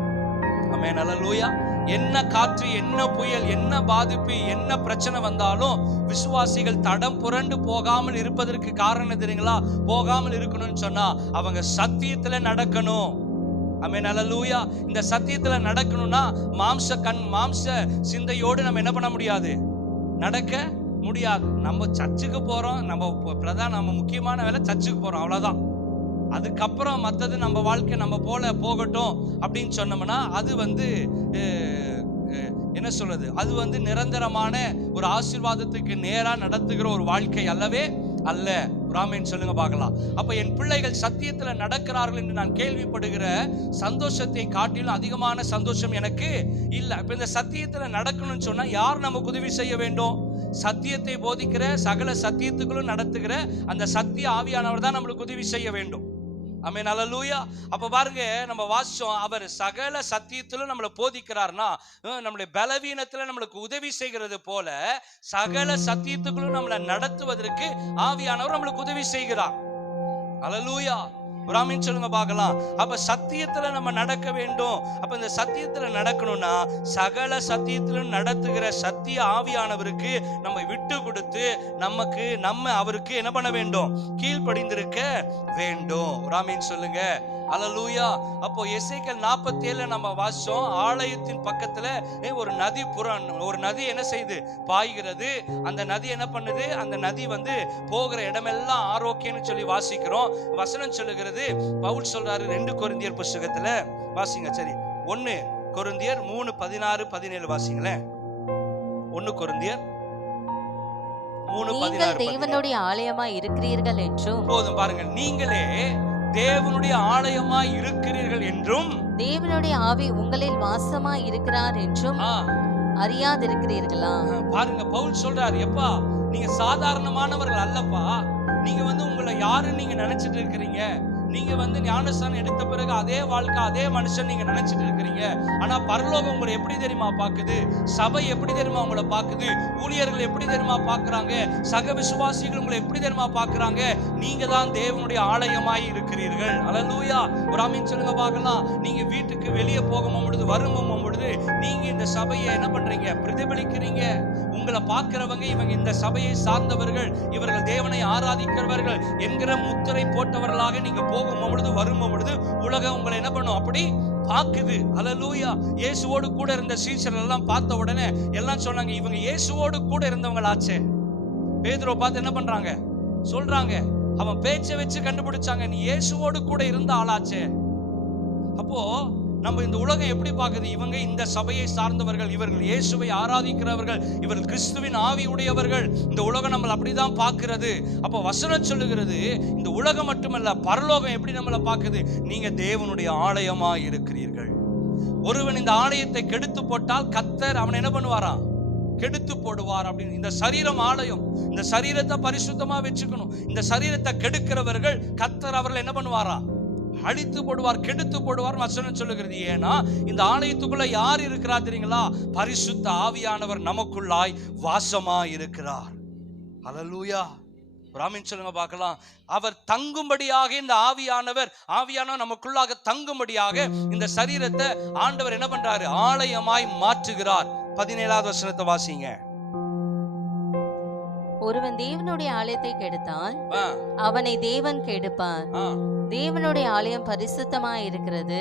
ஆமென். அல்லேலூயா. என்ன காற்று, என்ன புயல், என்ன பாதிப்பு, என்ன பிரச்சனை வந்தாலும் விசுவாசிகள் தடம் புரண்டு போகாமல் இருப்பதற்கு காரணம் தெரியுங்களா? போகாமல் இருக்கணும்னு சொன்னா அவங்க சத்தியத்துல நடக்கணும். ஆமென். அல்லேலூயா. இந்த சத்தியத்துல நடக்கணும்னா மாம்ச சிந்தையோடு நம்ம என்ன பண்ண முடியாது, நடக்க முடியாது. நம்ம சர்ச்சுக்கு போறோம், நம்ம முக்கியமான வேலை சர்ச்சுக்கு போறோம், அவ்வளவுதான். அதுக்கப்புறம் மற்றது நம்ம வாழ்க்கை நம்ம போல போகட்டும் அப்படின்னு சொன்னோம்னா அது என்ன சொல்றது, அது நிரந்தரமான ஒரு ஆசீர்வாதத்துக்கு நேரா நடத்துகிற ஒரு வாழ்க்கை அல்லவே அல்ல. ராமேன் சொல்லுங்க பார்க்கலாம். அப்ப என் பிள்ளைகள் சத்தியத்துல நடக்கிறார்கள் என்று நான் கேள்விப்படுகிற சந்தோஷத்தை காட்டிலும் அதிகமான சந்தோஷம் எனக்கு இல்ல. இப்ப இந்த சத்தியத்துல நடக்கணும்னு சொன்னா யார் நமக்கு உதவி செய்ய வேண்டும்? சத்தியத்தை போதிக்கிற, சகல சத்தியத்துக்குள்ளும் நடத்துகிற அந்த சத்திய ஆவியானவர் தான் நம்மளுக்கு உதவி செய்ய வேண்டும். ஆமென், அல்லேலூயா. அப்ப பாருங்க, நம்ம வாசிச்சோம், அவர் சகல சத்தியத்திலும் நம்மளை போதிக்கிறார்னா நம்மளுடைய பலவீனத்துல நம்மளுக்கு உதவி செய்கிறது போல சகல சத்தியத்துக்குள்ளும் நம்மளை நடத்துவதற்கு ஆவியானவர் நம்மளுக்கு உதவி செய்கிறார். அல்லேலூயா. ராமேன் சொல்லுங்க பார்க்கலாம். அப்ப சத்தியத்துல நம்ம நடக்க வேண்டும். அப்ப இந்த சத்தியத்துல நடக்கணும்னா சகல சத்தியத்திலும் நடத்துகிற சத்திய ஆவியானவருக்கு நம்ம விட்டு கொடுத்து நம்ம அவருக்கு என்ன பண்ண வேண்டும்? கீழ்ப்படிந்திருக்க வேண்டும். ராமேன் சொல்லுங்க. அல்லேலூயா. அப்போ எசேக்கியேல் 47 நம்ம வாசிச்சோம், ஆலயத்தின் பக்கத்துல ஒரு நதி என்ன செய்து பாய்கிறது. அந்த நதி என்ன பண்ணுது? அந்த நதி போகிற இடமெல்லாம் ஆரோக்கியம்னு சொல்லி வாசிக்கிறோம். வசனம் சொல்லுகிறது, பவுல் சொல்றாரு 2 கொரிந்தியர் புத்தகத்துல வாசிங்க. சரி, 1 கொரிந்தியர் 3:16-17 வாசிங்களேன். 1 கொரிந்தியர் 3:16. தேவனுடைய ஆலயமா இருக்கிறீர்கள் என்றும், போதும் பாருங்க, நீங்களே தேவனுடைய ஆலயமாய் இருக்கிறீர்கள் என்றும், தேவனுடைய ஆவி உங்களில் வாசமாய் இருக்கிறார் என்றும் அறியாதிருக்கிறீர்களா? பாருங்க, பவுல் சொல்றாரு, எப்பா நீங்க சாதாரணமானவர்கள் அல்லப்பா. நீங்க உங்களை யாருன்னு நீங்க நினைச்சிட்டு இருக்கிறீங்க. நீங்க ஞானஸ்தானம் எடுத்த பிறகு அதே வாழ்க்கை, அதே மனுஷன் நீங்க நினைச்சிட்டு இருக்கிறீங்க. ஆனா பரலோகம் உங்களை எப்படி தெரியுமா பாக்குது? சபை எப்படி தெரியுமா உங்களை பாக்குது? ஊழியர்கள் எப்படி தெரியுமா பாக்குறாங்க? சக விசுவாசிகள் உங்களை எப்படி தெரியுமா பாக்குறாங்க? நீங்க தான் தேவனுடைய ஆலயமாய் இருக்கிறீர்கள். அல்லேலூயா. ஒரு ஆமென் சொல்லுங்க பார்க்கலாம். நீங்க வீட்டுக்கு வெளியே போகும் பொழுது, வரும் பொழுது நீங்க இந்த சபையை என்ன பண்றீங்க? பிரதிபலிக்கிறீங்க. உங்களை பார்க்கிறவங்க இவங்க இந்த சபையை சார்ந்தவர்கள், இவர்கள் தேவனை ஆராதிக்கிறவர்கள் என்கிற முத்திரை போட்டவர்களாக நீங்க போகும் பொழுது, வரும் பொழுது உலகம் உங்களை என்ன பண்ணும்? அப்படி பாக்குது. அல்லேலூயா. இயேசுவோடு கூட இருந்த சீஷர்கள் எல்லாம் பார்த்த உடனே எல்லாம் சொன்னாங்க, இவங்க இயேசுவோடு கூட இருந்தவங்களாச்சே. பேதுருவை பார்த்து என்ன பண்றாங்க? சொல்றாங்க, அவன் பேச்சை வச்சு கண்டுபிடிச்சாங்க, நீ இயேசுவோடு கூட இருந்த ஆளாச்சே. அப்போ நம்ம இந்த உலகம் எப்படி பார்க்குது? இவங்க இந்த சபையை சார்ந்தவர்கள், இவர்கள் இயேசுவை ஆராதிக்கிறவர்கள், இவர்கள் கிறிஸ்துவின் ஆவி உடையவர்கள். இந்த உலகம் நம்மளை அப்படிதான் பார்க்கிறது. அப்போ வசனம் சொல்லுகிறது, இந்த உலகம் மட்டுமல்ல, பரலோகம் எப்படி நம்மளை பார்க்குது? நீங்க தேவனுடைய ஆலயமா இருக்கிறீர்கள். ஒருவன் இந்த ஆலயத்தை கெடுத்து போட்டால் கர்த்தர் அவனை என்ன பண்ணுவாராம்? கெடுத்து போடுவார் அப்படின்னு. இந்த சரீரம் ஆலயம், இந்த சரீரத்தை பரிசுத்தமா வச்சுக்கணும். இந்த சரீரத்தை கெடுக்கிறவர்கள் கர்த்தர் அவர்கள் என்ன பண்ணுவாரா? அழித்து போடுவார், கெடுத்து போடுவார் வசனம் சொல்லுகிறது. ஏன்னா இந்த ஆலயத்துக்குள்ள யார் இருக்கிறார் தெரியுங்களா? பரிசுத்த ஆவியானவர் நமக்குள்ளாய் வாசமா இருக்கிறார். அல்லேலூயா. ராமேன் சொல்லுங்க பார்க்கலாம். அவர் தங்கும்படியாக இந்த ஆவியானவர் நமக்குள்ளாக தங்கும்படியாக இந்த சரீரத்தை ஆண்டவர் என்ன பண்றாரு? ஆலயமாய் மாற்றுகிறார். 17வது வசனத்தை வாசிங்க. ஒருவன் தேவனுடைய ஆலயத்தை கெடுத்தால் அவனை தேவன் கெடுப்பார். தேவனுடைய ஆலயம் பரிசுத்தமாய் இருக்கிறது,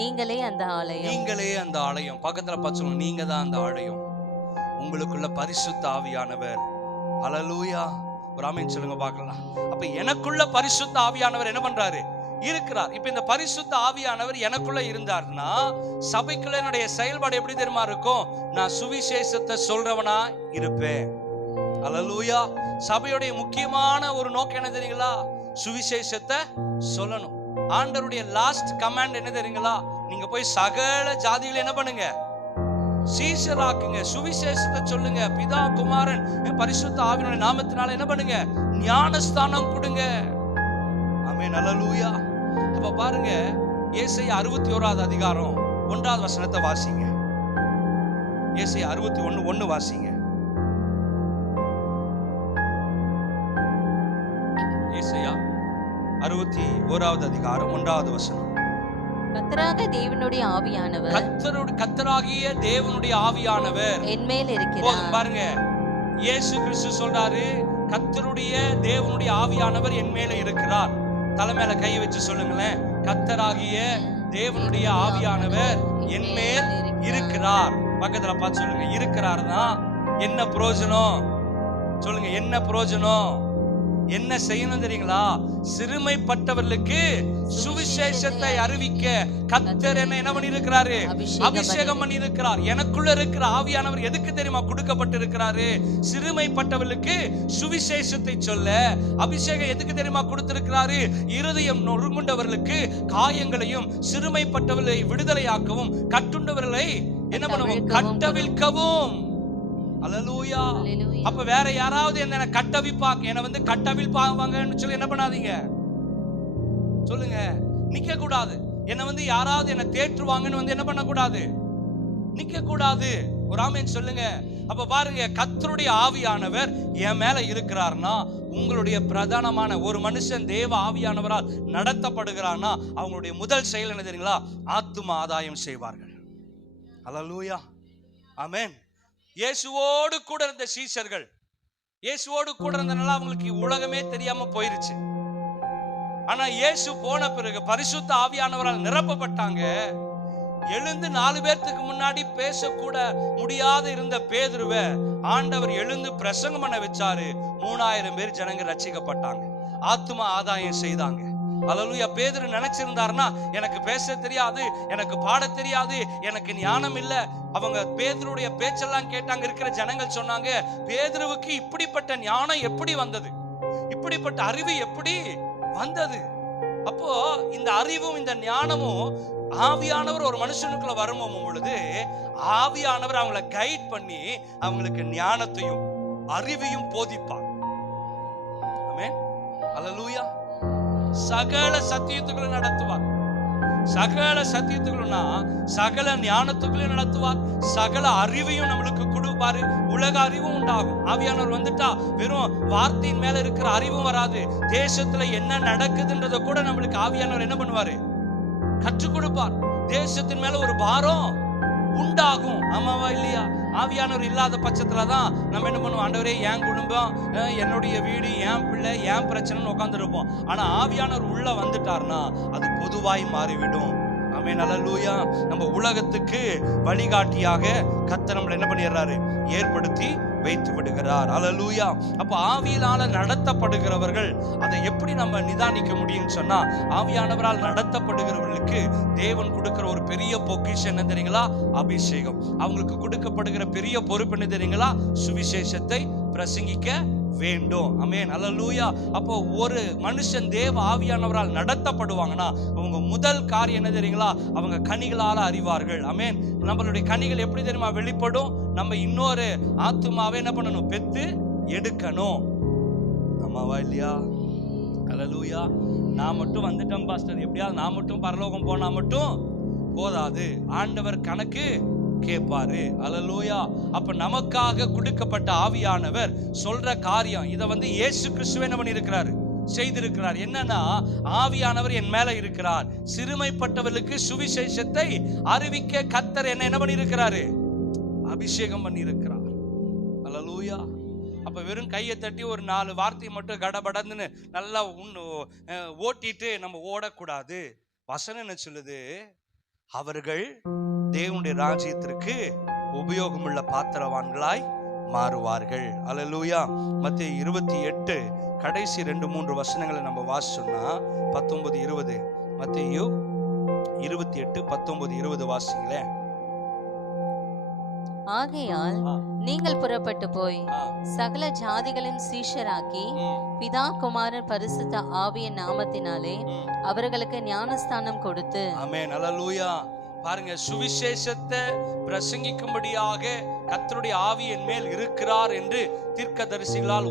நீங்களே அந்த ஆலயம். நீங்களே அந்த ஆலயம். பக்கத்துல பார்த்து நீங்க தான் அந்த ஆலயம். உங்களுக்குள்ள பரிசுத்த ஆவியானவர். அல்லேலூயா. ஒரு ஆமென் சொல்லுங்க பார்க்கலாம். அப்ப எனக்குள்ள பரிசுத்த ஆவியானவர் என்ன பண்றாரு? இருக்கிறார். இப்ப இந்த பரிசுத்த ஆவியானவர் எனக்குள்ள இருந்தார்னா சபைக்குள்ள என்னுடைய செயல்பாடு எப்படி தெரியுமா இருக்கும்? நான் சுவிசேஷத்தை சொல்றவனா இருப்பேன். அல்லேலூயா. சபையுடைய முக்கியமான ஒரு நோக்கம் என்ன தெரியுங்களா? சுவிசேஷத்தை சொல்லணும். ஆண்டவருடைய லாஸ்ட் கமாண்ட் என்ன தெரியுங்களா? நீங்க போய் சகல ஜாதிகளை என்ன பண்ணுங்க? சீஷராக்குங்க, சுவிசேஷத்தை சொல்லுங்க. பிதா, குமாரன், பரிசுத்த ஆவியினுடைய நாமத்தினால என்ன பண்ணுங்க? ஞானஸ்தானம் கொடுங்க. ஆமென், அல்லேலூயா. அப்ப பாருங்க, ஏசாயா 61வது அதிகாரம் 1வது வசனத்தை வாசிங்க. ஏசாயா 61:1 வாசிங்க. ஏசாயா 61வது அதிகாரம் 1வது வசனம். கர்த்தராகிய தேவனுடைய ஆவியானவர் என்மேல் இருக்கிறார். பாருங்க, இயேசு கிறிஸ்து சொல்றாரு, கர்த்தருடைய தேவனுடைய ஆவியானவர் என்மேல இருக்கிறார். தலைமையில கை வச்சு சொல்லுங்களேன், கர்த்தராகிய தேவனுடைய ஆவியானவர் என்மேல் இருக்கிறார். பக்கத்துல பார்த்து சொல்லுங்க, இருக்கிறார்னா என்ன பிரயோஜனம்? சொல்லுங்க, என்ன பிரயோஜனம்? என்ன செய்யணும் தெரியுங்களா? சிறுமைப்பட்டவர்களுக்கு சுவிசேஷத்தை அறிவிக்க கர்த்தர் என்ன பண்ணியிருக்கிறாரு? அபிஷேகம் பண்ணி இருக்கிறார். எனக்குள்ள இருக்கிற ஆவியானவர் எதுக்கு தெரியுமா கொடுக்கப்பட்டிருக்கிறாரு? சிறுமைப்பட்டவர்களுக்கு சுவிசேஷத்தை சொல்ல. அபிஷேகம் எதுக்கு தெரியுமா கொடுத்திருக்கிறாரு? இருதயம் நொறுங்குண்டவர்களுக்கு காயங்களையும், சிறுமைப்பட்டவர்களை விடுதலையாக்கவும், கட்டுண்டவர்களை என்ன பண்ணுவோம்? கட்டவிழ்க்கவும். அல்லேலூயா. அப்ப வேற யாராவது என்ன கட்டவிப்பாங்க, என்ன கட்டவிழ்ப்பாங்கன்னு சொல்லி என்ன பண்ணாதீங்க, சொல்லுங்க. நிக்க கூடாது. என்ன யாராவது என்ன தேற்றுவாங்கன்னு என்ன பண்ண கூடாது, நிக்க கூடாது. ஒரு ஆமென் சொல்லுங்க. அப்ப பாருங்க, கர்த்தருடைய ஆவியானவர் என் மேல இருக்கிறார்னா, உங்களுடைய பிரதானமான ஒரு மனுஷன் தேவ ஆவியானவரால் நடத்தப்படுகிறான்னா அவங்களுடைய முதல் செயல் என்ன தெரியுங்களா? ஆத்தும ஆதாயம் செய்வார்கள். அல்லேலூயா. ஆமென். இயேசுவோடு கூட இருந்த சீஷர்கள், இயேசுவோடு கூட இருந்தனால அவங்களுக்கு உலகமே தெரியாம போயிருச்சு. ஆனா இயேசு போன பிறகு பரிசுத்த ஆவியானவரால் நிரப்பப்பட்டாங்க. எழுந்து 4 பேருக்கு முன்னாடி பேசக்கூட முடியாத இருந்த பேதுருவை ஆண்டவர் எழுந்து பிரசங்கம் பண்ண வச்சாரு. 3000 பேர் ஜனங்க ரட்சிக்கப்பட்டாங்க, ஆத்தும ஆதாயம் செய்தாங்க. அல்லேலூயா. பேதுரு நினைச்சிருந்தாருன்னா, எனக்கு பேச தெரியாது, எனக்கு பாட தெரியாது, எனக்கு ஞானம் இல்ல. அவங்க பேதுருடைய பேச்செல்லாம் கேட்டாங்க. இருக்கிற ஜனங்கள் சொன்னாங்க, பேதுருவுக்கு இப்படிப்பட்ட ஞானம் எப்படி வந்தது? இப்படிப்பட்ட அறிவு எப்படி வந்தது? அப்போ இந்த அறிவும் இந்த ஞானமும் ஆவியானவர் ஒரு மனுஷனுக்குள்ள வரும் பொழுது ஆவியானவர் அவங்களை கைட் பண்ணி அவங்களுக்கு ஞானத்தையும் அறிவையும் போதிப்பார். ஆமென். அல்லேலூயா. சகல சத்தியத்துக்குள்ள நடத்துவார். சகல சத்தியத்துக்குள்ளனா சகல ஞானத்துக்குள்ள நடத்துவார். சகல அறிவையும் நம்மளுக்கு கொடுப்பாரு. உலக அறிவும் உண்டாகும். ஆவியானவர் வந்துட்டா வெறும் வார்த்தையின் மேல இருக்கிற அறிவும் வராது. தேசத்துல என்ன நடக்குதுன்றத கூட நம்மளுக்கு ஆவியானவர் என்ன பண்ணுவாரு? கற்றுக் கொடுப்பார். தேசத்தின் மேல ஒரு பாரம் உண்டாகும். ஆமாவா இல்லையா? ஆவியானவர் இல்லாத பட்சத்துலதான் நம்ம என்ன பண்ணுவோம்? ஆண்டவரே, என் குடும்பம், என்னுடைய வீடு, என் பிள்ளை, என் பிரச்சனைன்னு உட்காந்துருப்போம். ஆனா ஆவியானவர் உள்ள வந்துட்டார்னா அது பொதுவாய் மாறிவிடும். ஆமென். அல்லேலூயா. நம்ம உலகத்துக்கு வழிகாட்டியாக கர்த்தர் நம்மளை என்ன பண்ணிடுறாரு? ஏற்படுத்தி வைத்து விடுகிறார். அல்லேலூயா. அப்ப ஆவியால நடத்தப்படுகிறவர்கள் அதை எப்படி நம்ம நிதானிக்க முடியும் சொன்னா, ஆவியானவரால் நடத்தப்படுகிறவர்களுக்கு தேவன் கொடுக்கிற ஒரு பெரிய பொக்கிஷம் என்ன தெரியுங்களா? அபிஷேகம். அவங்களுக்கு கொடுக்கப்படுகிற பெரிய பொறுப்பு என்ன தெரியுங்களா? சுவிசேஷத்தை பிரசங்கிக்க வேண்டும். ஆமென். அல்லேலூயா. அப்போ ஒரு மனுஷன் தேவ ஆவியானவரால் நடத்தப்படுவாங்கன்னா அவங்க முதல் காரியம் என்ன தெரியுங்களா? அவங்க கனிகளால அறிவார்கள். ஆமென். நம்மளுடைய கனிகள் எப்படி தெரியுமா வெளிப்படும்? நம்ம இன்னொரு ஆத்துமாவை என்ன பண்ணணும்? பெத்து எடுக்கணும். ஆமாவா இல்லையா? அல்லேலூயா. நான் மட்டும் வந்துட்டேன் பாஸ்டர், எப்படியாவது நான் மட்டும் பரலோகம் போனா மட்டும் போதாது. ஆண்டவர் கணக்கு கேட்பாரு. அல்லேலூயா. அப்ப நமக்காக கொடுக்கப்பட்ட ஆவியானவர் சொல்ற காரியம் இதை இயேசு கிறிஸ்துவே என்ன பண்ணியிருக்கிறாரு? செய்திருக்கிறார். என்னன்னா, ஆவியானவர் என் மேல இருக்கிறார், சிறுமைப்பட்டவர்களுக்கு சுவிசேஷத்தை அறிவிக்க கர்த்தர் என்ன பண்ணியிருக்கிறாரு? அபிஷேகம் பண்ணி இருக்கிறார். அல்லேலூயா. அப்ப வெறும் கையை தட்டி ஒரு 4 வார்த்தையை மட்டும் கடபடன்னு நல்லா ஓட்டிட்டு நம்ம ஓடக்கூடாது. வசனம் என்ன சொல்லுது? அவர்கள் தேவனுடைய ராஜ்யத்திற்கு உபயோகமுள்ள பாத்திரவான்களாய் மாறுவார்கள். அல்லேலூயா. மத்தேயு 28 கடைசி 2-3 வசனங்களை நம்ம வாசிச்சோம்னா 19-20. மத்தேயு 28-19-20 வாசிங்களேன். ஆகையால் நீங்கள் புறப்பட்டு போய் சகல ஜாதிகளின் சீஷராக்கி பிதா குமாரன் பரிசுத்த ஆவியின் நாமத்தினாலே அவர்களுக்கு ஞானஸ்தானம் கொடுத்து. ஆமென். அல்லேலூயா. பாருங்க, சுவிசேஷத்தை பிரசங்கிக்கும்படியாக கர்த்தருடைய ஆவி என் மேல் இருக்கிறார் என்று தீர்க்கதரிசிகளால்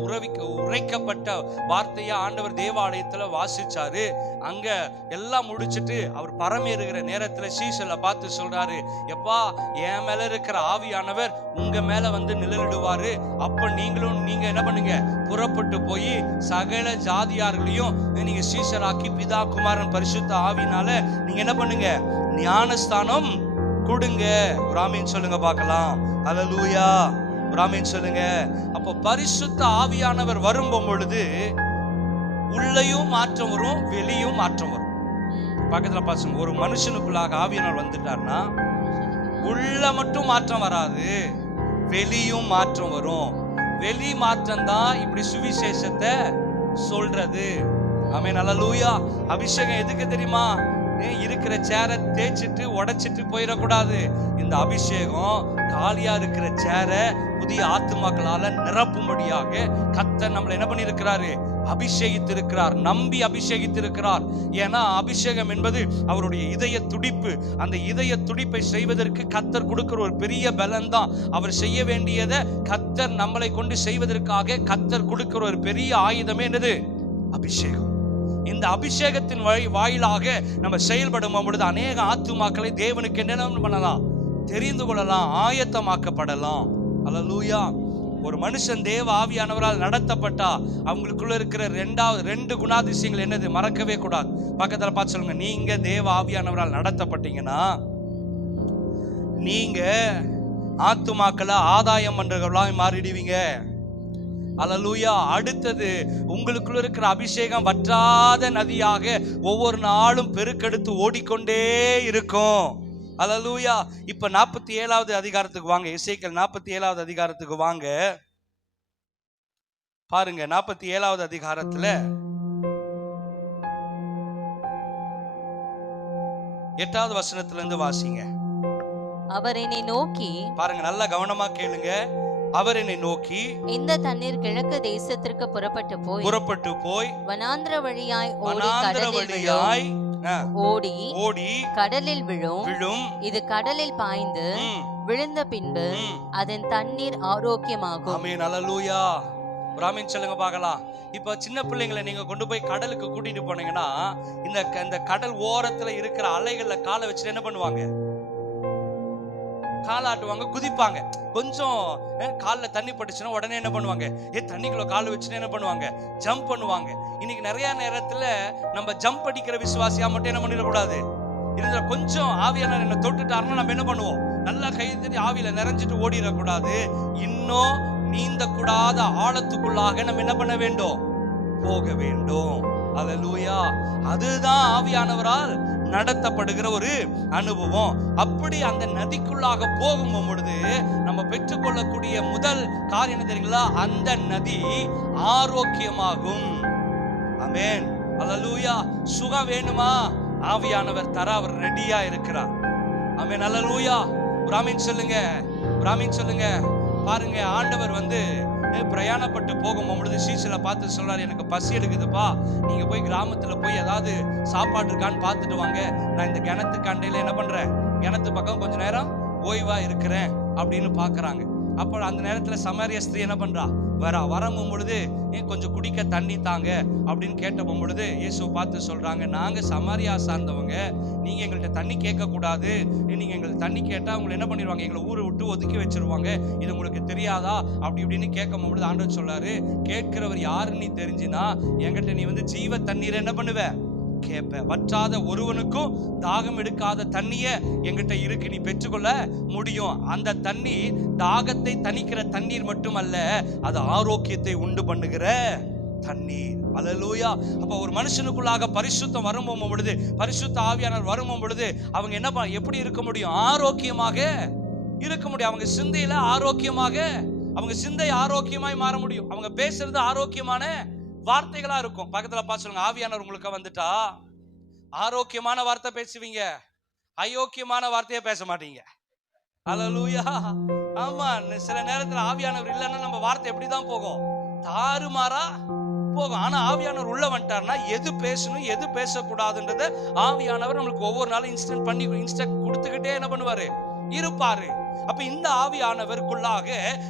உரைக்கப்பட்ட வார்த்தையை ஆண்டவர் தேவாலயத்துல வாசிச்சாரு. அங்க எல்லாம் முடிச்சிட்டு அவர் பரமேறுகிற நேரத்துல சீஷர்களை பார்த்து சொல்றாரு, எப்பா, என் மேல இருக்கிற ஆவியானவர் உங்க மேல நிழலிடுவாரு. அப்ப நீங்க என்ன பண்ணுங்க? புறப்பட்டு போய் சகல ஜாதியார்களையும் நீங்க சீஷராக்கி பிதா குமாரன் பரிசுத்த ஆவினால நீங்க என்ன பண்ணுங்க? ஞானஸ்தானம் கொடுங்க. ஒரு ஆமீன் சொல்லுங்க பார்க்கலாம். அல்லேலூயா. ஒரு ஆமீன் சொல்லுங்க. அப்போ பரிசுத்த ஆவியானவர் வரும் பொழுது உள்ளேயும் மாற்றம் வரும், வெளியும் மாற்றம் வரும். பக்கத்துல பாருங்க, ஒரு மனுஷனுக்குள்ளாக ஆவியானவர் வந்துட்டார்னா உள்ள மட்டும் மாற்றம் வராது, வெளியும் மாற்றம் வரும். வெளி மாற்றம் தான் இப்படி சுவிசேஷத்தை சொல்றது. ஆமென், அல்லேலூயா. அபிஷேகம் எதுக்கு தெரியுமா? இருக்கிற சேரை தேய்ச்சிட்டு உடைச்சிட்டு போயிடக்கூடாது. இந்த அபிஷேகம் காலியா இருக்கிற சேரை புதிய ஆத்துமாக்களால நிரப்பும்படியாக கர்த்தர் நம்மளை என்ன பண்ணி இருக்கிறாரு? அபிஷேகித்திருக்கிறார், நம்பி அபிஷேகித்திருக்கிறார். ஏன்னா அபிஷேகம் என்பது அவருடைய இதய துடிப்பு. அந்த இதய துடிப்பை செய்வதற்கு கர்த்தர் கொடுக்கிற ஒரு பெரிய பலன் தான். அவர் செய்ய வேண்டியதை கர்த்தர் நம்மளை கொண்டு செய்வதற்காக கர்த்தர் கொடுக்கிற ஒரு பெரிய ஆயுதமே என்னது? அபிஷேகம். இந்த அபிஷேகத்தின் வாயிலாக நம்ம செயல்படும் பொழுது அநேக ஆத்துமாக்களை தேவனுக்கு என்ன பண்ணலாம்? தெரிந்து கொள்ளலாம், ஆயத்தமாக்கப்படலாம். அல்லேலூயா. ஒரு மனுஷன் தேவ ஆவியானவரால் நடத்தப்பட்டா அவங்களுக்குள்ள இருக்கிற ரெண்டு குணாதிசயங்கள் என்னது? மறக்கவே கூடாது. பக்கத்துல பார்த்து சொல்லுங்க, நீங்க தேவ ஆவியானவரால் நடத்தப்பட்டீங்கன்னா நீங்க ஆத்துமாக்களை ஆதாயம் பண்றவர்களாய் மாறிடுவீங்க. அல்லேலூயா. அடுத்தது, உங்களுக்குள்ள இருக்கிற அபிஷேகம் வற்றாத நதியாக ஒவ்வொரு நாளும் பெருக்கெடுத்து ஓடிக்கொண்டே இருக்கும். அல்லேலூயா. இப்ப 47வது அதிகாரத்துக்கு வாங்க. எசேக்கியேல் 47வது அதிகாரத்துக்கு வாங்க. பாருங்க, 47வது அதிகாரத்துல 8வது வசனத்துல இருந்து வாசிங்க. அவர் என்னை நோக்கி, பாருங்க, நல்லா கவனமா கேளுங்க. அவர் என்னை நோக்கி, இந்த தண்ணீர் கிழக்கு தேசத்திற்கு புறப்பட்டு போய் வனாந்திர வழியாய் ஓடி கடலில் விழும். இது கடலில் பாய்ந்து விழுந்த பின்பு அதன் தண்ணீர் ஆரோக்கியமாகும். ஆமென், அல்லேலூயா. பிராமின் சொல்லுங்க பார்க்கலாம். இப்ப சின்ன பிள்ளைங்களை நீங்க கொண்டு போய் கடலுக்கு கூட்டிட்டு போனீங்கன்னா இந்த கடல் ஓரத்துல இருக்கிற அலைகள்ல காலை வச்சுட்டு என்ன பண்ணுவாங்க? காலாட்டுவாங்க, குதிப்பாங்க. கொஞ்சம் காலில் தண்ணி பட்டுச்சுன்னா உடனே என்ன பண்ணுவாங்க? தண்ணிக்குள்ள கால் வச்சுட்டு என்ன பண்ணுவாங்க? ஜம்ப் பண்ணுவாங்க. இன்னைக்கு நிறைய நேரத்துல நம்ம ஜம்ப் அடிக்கிற விசுவாசியா மட்டும் என்ன பண்ணிடக்கூடாது. இதுல கொஞ்சம் ஆவியான என்ன தொட்டுட்டாருன்னா நம்ம என்ன பண்ணுவோம்? நல்லா கை தட்டி ஆவியில நிறைஞ்சிட்டு ஓடிடக்கூடாது. இன்னும் நீந்த கூடாத ஆழத்துக்குள்ளாக நம்ம என்ன பண்ண வேண்டும்? போக வேண்டும். அல்லேலூயா. அதுதான் ஆவியானவரால் நடத்தப்படுகிற ஒரு அனுபவம். அப்படி அந்த நதிக்குள்ளாக போகும் பொழுது நம்ம பெற்றுக்கொள்ளக்கூடிய முதல் காரியம் என்ன தெரியுங்களா? அந்த நதி ஆரோக்கியமாகும். ஆமென், அல்லேலூயா. சுகம் வேணுமா? ஆவியானவர் தர அவர் ரெடியா இருக்கிறார். ஆமென், அல்லேலூயா. பிராமின் சொல்லுங்க, பிராமின் சொல்லுங்க. பாருங்க, ஆண்டவர் பிரயாணப்பட்டு போகும் பொழுது சீசலை பார்த்து சொல்றாரு, எனக்கு பசி எடுக்குதுப்பா, நீங்க போய் கிராமத்துல போய் ஏதாவது சாப்பாடு இருக்கான்னு பார்த்துட்டு வாங்க. நான் இந்த கிணத்து கண்டையில என்ன பண்றேன்? கிணத்து பக்கம் கொஞ்ச நேரம் ஓய்வா இருக்கிறேன் அப்படின்னு பாக்குறாங்க. அப்போ அந்த நேரத்துல சமாரிய ஸ்திரீ என்ன பண்றா? வரும் பொழுது கொஞ்சம் குடிக்க தண்ணி தாங்க அப்படின்னு கேட்ட பொழுது இயேசு பார்த்து சொல்றாங்க, நாங்க சமாரியா சார்ந்தவங்க, நீங்க எங்கள்கிட்ட தண்ணி கேட்க கூடாது. நீங்க எங்களுக்கு தண்ணி கேட்டா உங்களை என்ன பண்ணிடுவாங்க? எங்களை ஊரை விட்டு ஒதுக்கி வச்சிருவாங்க. இது உங்களுக்கு தெரியாதா? அப்படி இப்படின்னு கேட்கும் பொழுது ஆண்டவர் சொல்றாரு, கேட்கிறவர் யாருன்னு நீ தெரிஞ்சுனா என்கிட்ட நீ ஜீவ தண்ணீரை என்ன பண்ணுவ? கேட்ப. வற்றாத ஒருவனுக்கும் தாகம் எடுக்காத தண்ணிய என்கிட்ட இருக்கு, நீ பெற்றுக்கொள்ள முடியும். அந்த தண்ணீர் தாகத்தை தணிக்கிற தண்ணீர் மட்டுமல்ல, அது ஆரோக்கியத்தை உண்டு பண்ணுகிற தண்ணீர். அல்லேலூயா. அப்ப ஒரு மனுஷனுக்குள்ளாக பரிசுத்தம் வரும் பொழுது, பரிசுத்த ஆவியானவர் வரும் பொழுது அவங்க என்ன எப்படி இருக்க முடியும்? ஆரோக்கியமாக இருக்க முடியும். அவங்க சிந்தையில ஆரோக்கியமாக, அவங்க சிந்தை ஆரோக்கியமாய் மாற முடியும். அவங்க பேசுறது ஆரோக்கியமான வார்த்தைகளா இருக்கும். பக்கத்துல பார்த்து சொல்லுங்க, ஆவியானவர் உங்களுக்கு வந்துட்டா ஆரோக்கியமான வார்த்தை பேசுவீங்க, அயோக்கியமான வார்த்தையே பேச மாட்டீங்க. அல்லேலூயா. ஆமா, சில நேரத்துல ஆவியானவர் இல்லைன்னா நம்ம வார்த்தை எப்படிதான் போகும்? தாறுமாறா போகும். ஆனா ஆவியானவர் உள்ள வந்துட்டார்னா எது பேசணும் எது பேசக்கூடாதுன்றத ஆவியானவர் நம்மளுக்கு ஒவ்வொரு நாளும் இன்ஸ்ட்ரக்ட் கொடுத்துக்கிட்டே என்ன பண்ணுவாரு? இருப்பாரு. அப்ப இந்த ஆவியானவருக்குள்ளாக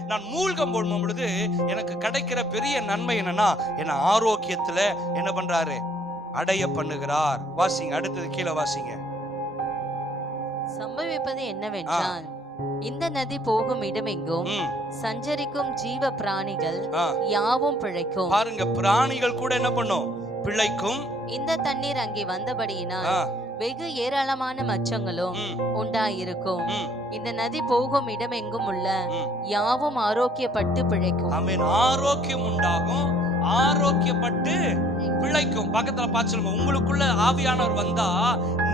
நான் மூழ்கம் போடும் பொழுது எனக்கு கிடைக்கிற பெரிய நன்மை என்னன்னா, என்ன ஆரோக்கியத்துல என்ன பண்றாரு? அடைய பண்ணுகிறார். வாசிங்க, அடுத்தது கீழே வாசிங்க. சம்பவிப்பது என்னவென்றால், இந்த நதி போகும் இடமெங்கும் சஞ்சரிக்கும் ஜீவ பிராணிகள் யாவும் பிழைக்கும். பாருங்க, பிராணிகள் கூட என்ன பண்ணும்? பிழைக்கும். இந்த தண்ணீர் அங்கே வந்தபடியினால் வெகு ஏராளமான மச்சங்களும் உண்டாயிருக்கும். இந்த நதி போகும் இடமெங்கும் உள்ள யாவும் ஆரோக்கியப்பட்டு பிழைக்கும். ஆமென். ஆரோக்கியம் உண்டாகும், ஆரோக்கியப்பட்டு பிழைக்கும். பக்கத்துல பார்த்து சொல்லுங்க, உங்களுக்குள்ள ஆவியானவர் வந்தா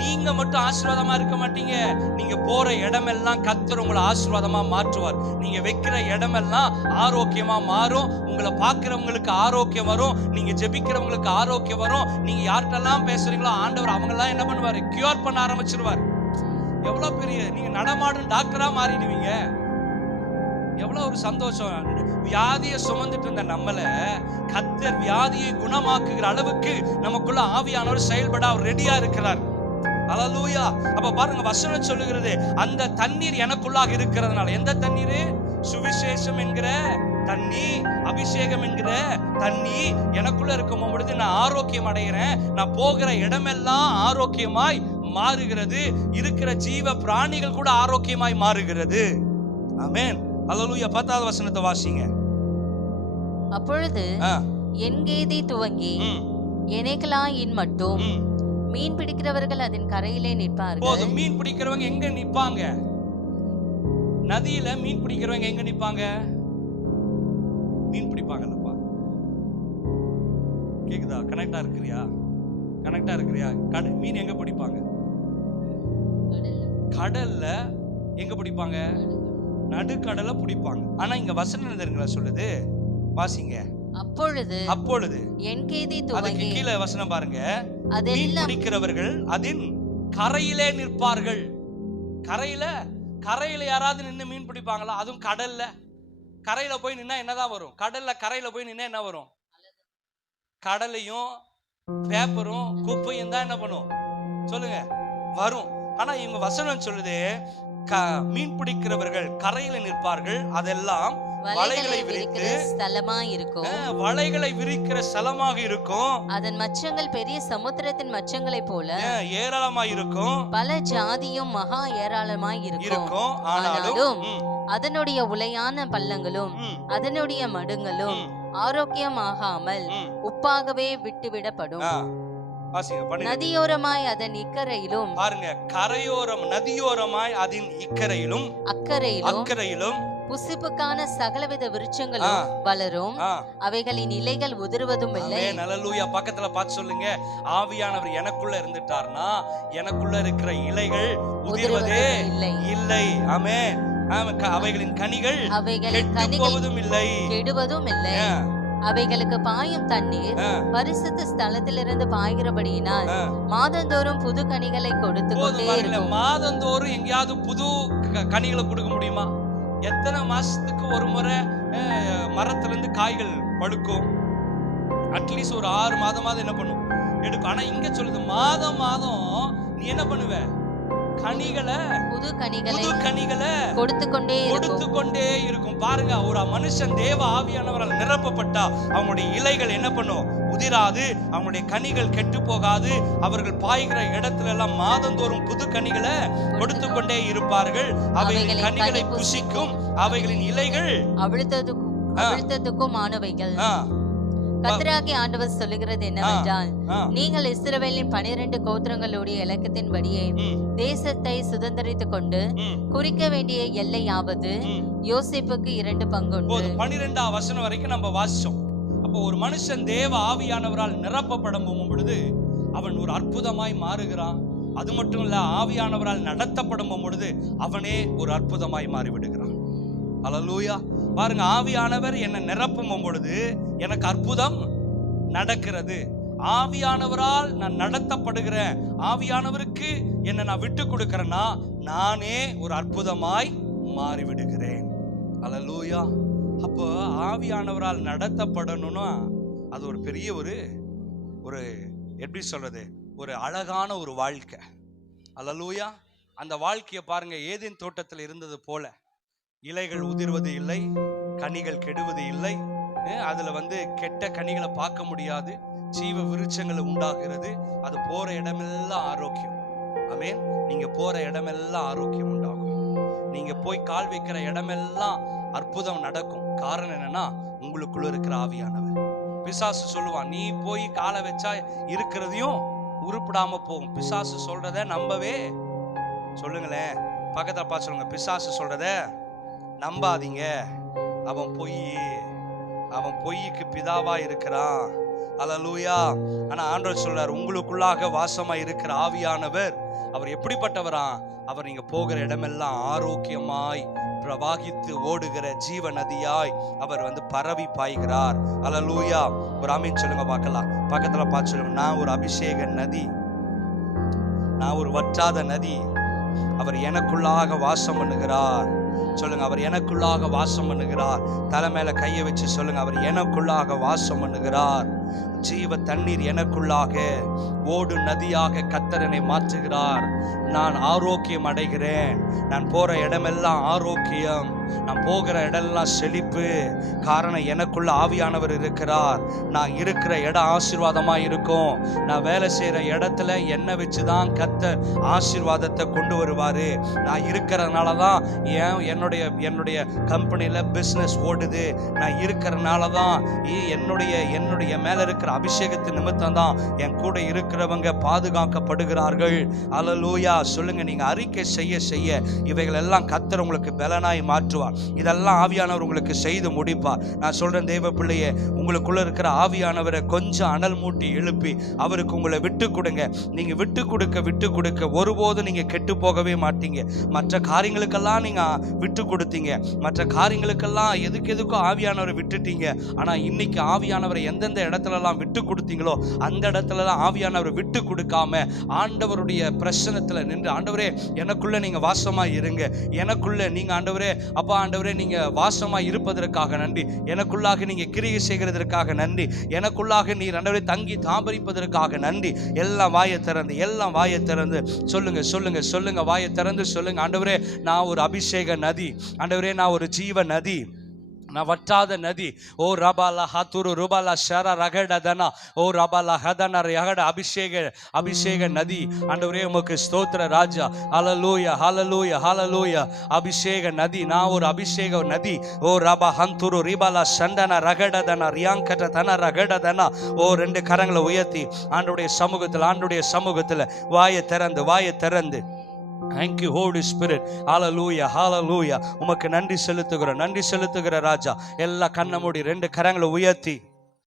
நீங்க மட்டும் ஆசீர்வாதமா இருக்க மாட்டீங்க. நீங்க போற இடமெல்லாம் கர்த்தர் உங்களை ஆசீர்வாதமா மாற்றுவார். நீங்க வைக்கிற இடமெல்லாம் ஆரோக்கியமா மாறும். உங்களை பார்க்கிறவங்களுக்கு ஆரோக்கியம் வரும். நீங்க ஜெபிக்கிறவங்களுக்கு ஆரோக்கியம் வரும். நீங்க யார்கிட்டெல்லாம் பேசுறீங்களோ ஆண்டவர் அவங்கெல்லாம் என்ன பண்ணுவாரு? கியூர் பண்ண ஆரம்பிச்சிருவார். எவ்வளவு பெரிய நீங்க நடமாடும் டாக்டரா மாறிடுவீங்க. எவ்வளவு ஒரு சந்தோஷம். வியாதியை சுமந்துட்டு இருந்த நம்மள கர்த்தர் வியாதியை குணமாக்குகிற அளவுக்கு நமக்குள்ள ஆவியானவர் செயல்பட அவர் ரெடியா இருக்கிறார். அல்லேலூயா. அப்ப பாருங்க, வசனம் சொல்லுகிறது, அந்த தண்ணீர் எனக்குள்ளாக இருக்கிறதுனால. எந்த தண்ணீர்? சுவிசேஷம் என்கிற தண்ணி, அபிஷேகம் என்கிற தண்ணி எனக்குள்ள இருக்கும் பொழுது நான் ஆரோக்கியம் அடைகிறேன். நான் போகிற இடமெல்லாம் ஆரோக்கியமாய் மாறுகிறது. இருக்கிற ஜீவ பிராணிகள் கூட ஆரோக்கியமாய் மாறுகிறது. ஆமென். அல்லேலூயா. 10வது வசனத்தை வாசிங்க. அப்பொழுது என்கேதி துவங்கி எனேகலாயின் மட்டும் மீன் பிடிக்கிறவர்கள் அதன் கரையிலே நிற்பார்கள். போதும். மீன் பிடிக்கிறவங்க எங்க நிப்பாங்க? நதியில மீன் பிடிக்கிறவங்க எங்க நிப்பாங்க? மீன் பிடிப்பாங்கல்லப்பா. கேக்குதா? கனெக்டா இருக்கிறியா? கனெக்டா இருக்கிறியா? மீன் எங்க பிடிப்பாங்க? கடல்ல. எங்க பிடிப்பாங்க? நடுக்கடலை பிடிப்பாங்க. ஆனா இங்க வசனம் தெரியுங்களா சொல்லுது? வாசிங்க. அப்பொழுது என்கேதி துவங்கி, அதுக்கு கீழே வசனம் பாருங்க, மீன் பிடிக்கிறவர்கள் அதன் கரையிலே நிற்பார்கள். கரையில யாராவது நின்று மீன் பிடிப்பாங்களா? அதுவும் கடல்ல. கரையில போய் நின்னா என்னதான் வரும்? கரையில போய் நின்னா என்ன வரும்? கடலையும் பேப்பரும் குப்பையும் தான் என்ன பண்ணும்? சொல்லுங்க, வரும். ஆனா இவங்க வசனம் சொல்லுது, மீன் பிடிக்கிறவர்கள் கரையில நிற்பார்கள், அதெல்லாம் வலைகளை விரிக்கிற ஸ்தலமாக இருக்கும். வலைகளை விரிக்கிற ஸ்தலமாக இருக்கும். அதன் மச்சங்கள் பெரிய சமுத்திரத்தின் மச்சங்களைப் போல ஏராளமாய் இருக்கும். பல ஜாதியும் மகா ஏராளமாய் இருக்கும். ஆனாலும் அதனுடைய உளையான பள்ளங்களும் அதனுடைய மடுங்களும் ஆரோக்கியமாகாமல் உப்பாகவே விட்டுவிடப்படும். நதியோரமாய் அதன் இக்கரையிலும், பாருங்க, கரையோரம் நதியோரமாய் அதன் இக்கரையிலும் அக்கரையிலும் புசிப்புக்கான சகலவித விருட்சங்களும் வளரும். அவைகளின் இலைகள் உதிர்வதும் இல்லை. அல்லேலூயா. பக்கத்துல பார்த்து சொல்லுங்க, ஆவியானவர் எனக்குள்ள இருந்துட்டார்னா எனக்குள்ள இருக்கிற இலைகள் உதிர்வதே இல்லை. ஆமென். அவைகளின் கனிகள் கெடுவதும் இல்லை. அவைகளுக்கு பாயும் தண்ணீர் பரிசுத்த ஸ்தலத்திலிருந்து பாய்கிறபடியினால் மாதந்தோறும் புது கனிகளை கொடுத்து கொண்டே இருக்கும். மாதந்தோறும் எங்கேயாவது புது கனிகளை கொடுக்க முடியுமா? எத்தனை மாசத்துக்கு ஒரு முறை மரத்திலிருந்து காய்கள் பழுக்கும்? அட்லீஸ்ட் ஒரு 6 மாதமாவது என்ன பண்ணும்? எடுக்கும். ஆனா இங்க சொல்லுது, மாதம் நீ என்ன பண்ணுவ? புது கனிகளை கொடுத்து கொண்டே இருக்கும். பாருங்க, ஒரு மனுஷன் தேவ ஆவியானவரால் நிரப்பப்பட்டா அவங்களுடைய இலைகள் என்ன பண்ணும்? உதிராது. அவங்களுடைய கனிகள் கெட்டு போகாது. அவர்கள் பாய்கிற இடத்துல எல்லாம் மாதந்தோறும் புது கனிகளை கொடுத்து கொண்டே இருப்பார்கள். அவைகளின் கனிகளை புசிக்கும். அவைகளின் இலைகள் அவிழ்த்ததுக்கும் ஆனவைகள். கர்த்தராகிய ஆண்டவர் சொல்லுகிறது என்னவென்றால், நீங்கள் இஸ்ரவேலின் 12 கோத்திரங்களுடைய இலக்கத்தின்படியே தேசத்தை சுதந்தரித்துக் கொண்டு குறிக்க வேண்டிய எல்லையாவது யோசேப்புக்கு 2 பங்கு உண்டு. 12ஆம் வசனம் வரைக்கும் நம்ம வாசிச்சோம். அப்போ ஒரு மனுஷன் தேவ ஆவியானவரால் நிரப்பப்படும் பொழுது அவன் ஒரு அற்புதமாய் மாறுகிறான். அது மட்டும் இல்ல, ஆவியானவரால் நடத்தப்படும் பொழுது அவனே ஒரு அற்புதமாய் மாறிவிடுகிறான். அல்லேலூயா. பாருங்க, ஆவியானவர் என்னை நிரப்பும் பொழுது எனக்கு அற்புதம் நடக்கிறது. ஆவியானவரால் நான் நடத்தப்படுகிறேன். ஆவியானவருக்கு என்னை நான் விட்டு கொடுக்கிறேன்னா நானே ஒரு அற்புதமாய் மாறிவிடுகிறேன். அல்லேலூயா. அப்போ ஆவியானவரால் நடத்தப்படணும்னா அது ஒரு பெரிய ஒரு எப்படி சொல்றது, ஒரு அழகான ஒரு வாழ்க்கை. அல்லேலூயா. அந்த வாழ்க்கையை பாருங்க, ஏதேன் தோட்டத்தில் இருந்தது போல இலைகள் உதிர்வது இல்லை, கனிகள் கெடுவது இல்லை. அதுல கெட்ட கனிகளை பார்க்க முடியாது. ஜீவ விருட்சங்கள் உண்டாகிறது. அது போற இடமெல்லாம் ஆரோக்கியம். ஆமென். நீங்க போற இடமெல்லாம் ஆரோக்கியம் உண்டாகும். நீங்க போய் கால் வைக்கிற இடமெல்லாம் அற்புதம் நடக்கும். காரணம் என்னன்னா, உங்களுக்குள்ள இருக்கிற ஆவியானவர். பிசாசு சொல்லுவான், நீ போய் காலை வச்சா இருக்கிறதையும் உருப்படாம போகும். பிசாசு சொல்றத நம்பவே, சொல்லுங்களேன், பக்கத்துல பார்த்து சொல்லுங்க, பிசாசு சொல்றத நம்பாதீங்க, அவன் பொய். அவன் பொய்க்கு பிதாவா இருக்கிறான். அல்லேலூயா. ஆனா ஆண்டவர் சொல்றார், உங்களுக்குள்ளாக வாசமா இருக்கிற ஆவியானவர் அவர் எப்படிப்பட்டவரா? அவர் நீங்க போகிற இடமெல்லாம் ஆரோக்கியமாய் பிரவாகித்து ஓடுகிற ஜீவ நதியாய் அவர் பரவி பாய்கிறார். அல்லேலூயா. ஒரு ஆமீன் சொல்லுங்க பார்க்கலாம். பக்கத்துல பார்த்து சொல்லுங்க, நான் ஒரு அபிஷேக நதி, நான் ஒரு வற்றாத நதி. அவர் எனக்குள்ளாக வாசம் பண்ணுகிறார். சொல்லுங்க, அவர் எனக்குள்ளாக வாசம் பண்ணுகிறார். தலை மேல கையை வச்சு சொல்லுங்க, அவர் எனக்குள்ளாக வாசம் பண்ணுகிறார். ஜீவ தண்ணீர் எனக்குள்ளாக ஓடு நதியாக கர்த்தர் என்னை மாற்றுகிறார். நான் ஆரோக்கியம் அடைகிறேன். நான் போற இடமெல்லாம் ஆரோக்கியம், நான் போகிற இடமெல்லாம் செழிப்பு. காரணம், எனக்குள்ள ஆவியானவர் இருக்கிறார். நான் இருக்கிற இடம் ஆசீர்வாதமா இருக்கும். நான் வேலை செய்யற இடத்துல என்னை வச்சுதான் கர்த்தர் ஆசீர்வாதத்தை கொண்டு வருவாரு. நான் இருக்கிறதுனால தான் என்னுடைய கம்பெனியில பிசினஸ் ஓடுது. நான் இருக்கிறதுனால தான் என்னுடைய மேல இருக்கிற அபிஷேகத்தின் நிமித்தம் தான் என் கூட இருக்கிறவங்க பாதுகாக்கப்படுகிறார்கள். அல்லேலூயா. சொல்லுங்க, நீங்க அறிக்கை செய்ய செய்ய இவைகள் எல்லாம் கர்த்தர் உங்களுக்கு பலனாய் மாற்றுவார். இதெல்லாம் ஆவியானவர் உங்களுக்கு செய்து முடிப்பார். நான் சொல்றேன், தேவ பிள்ளையே, உங்களுக்குள்ள இருக்கிற ஆவியானவரை கொஞ்சம் அனல் மூட்டி எழுப்பி அவருக்கு உங்களை விட்டு கொடுங்க. நீங்க விட்டு கொடுக்க ஒருபோதும் நீங்க கெட்டு போகவே மாட்டீங்க. மற்ற காரியங்களுக்கெல்லாம் நீங்க விட்டு கொடுத்தீங்க, மற்ற காரியங்களுக்கெல்லாம் எதுக்கோ ஆவியானவரை விட்டுட்டீங்க. ஆனா இன்னைக்கு ஆவியானவரை எந்தெந்த இடத்துலலாம் விட்டு கொடுத்தீங்களோ அந்த இடத்துலலாம் ஆவியானவரை விட்டு கொடுக்காம ஆண்டவருடைய பிரசன்னத்துல நின்று, ஆண்டவரே எனக்குள்ள நீங்க வாசமா இருங்க, எனக்குள்ள நீங்க ஆண்டவரே, அப்பா ஆண்டவரே நீங்க வாசமா இருப்பதற்காக நன்றி, எனக்குள்ளாக நீங்க கிரியை செய்கிறதற்காக நன்றி, எனக்குள்ளாக நீர் ஆண்டவரே தங்கி தாபரிப்பதற்காக நன்றி. எல்லாம் வாயை திறந்து சொல்லுங்க, வாயை திறந்து சொல்லுங்க, ஆண்டவரே நான் ஒரு அபிஷேக நதி, ஆண்டவரே நான் ஒரு ஜீவ நதி, நான் வற்றாத நதி. ஓ ரபாலா ஹாத்துரு ரூபாலா ஷரா ரகடதனா, ஓ ரபாலா ஹதனா ரகட அபிஷேக நதி. ஆண்டவரே உமக்கு ஸ்தோத்திர ராஜா. ஹல்லேலூயா, ஹல்லேலூயா, ஹல்லேலூயா. அபிஷேக நதி, நான் ஒரு அபிஷேக நதி. ஓ ரபா ஹந்துரு ரிபாலா சண்டனா ரகடதனா ரியாங்கட தன ரகடதனா. ஓ ரெண்டு கரங்களை உயர்த்தி ஆண்டவருடைய சமூகத்தில் வாயை திறந்து Thank you Holy Spirit. Hallelujah, hallelujah. உமக்கு நன்றி செலுத்துகிற ராஜா. எல்லா கண்ணை மூடி ரெண்டு கரங்களை உயர்த்தி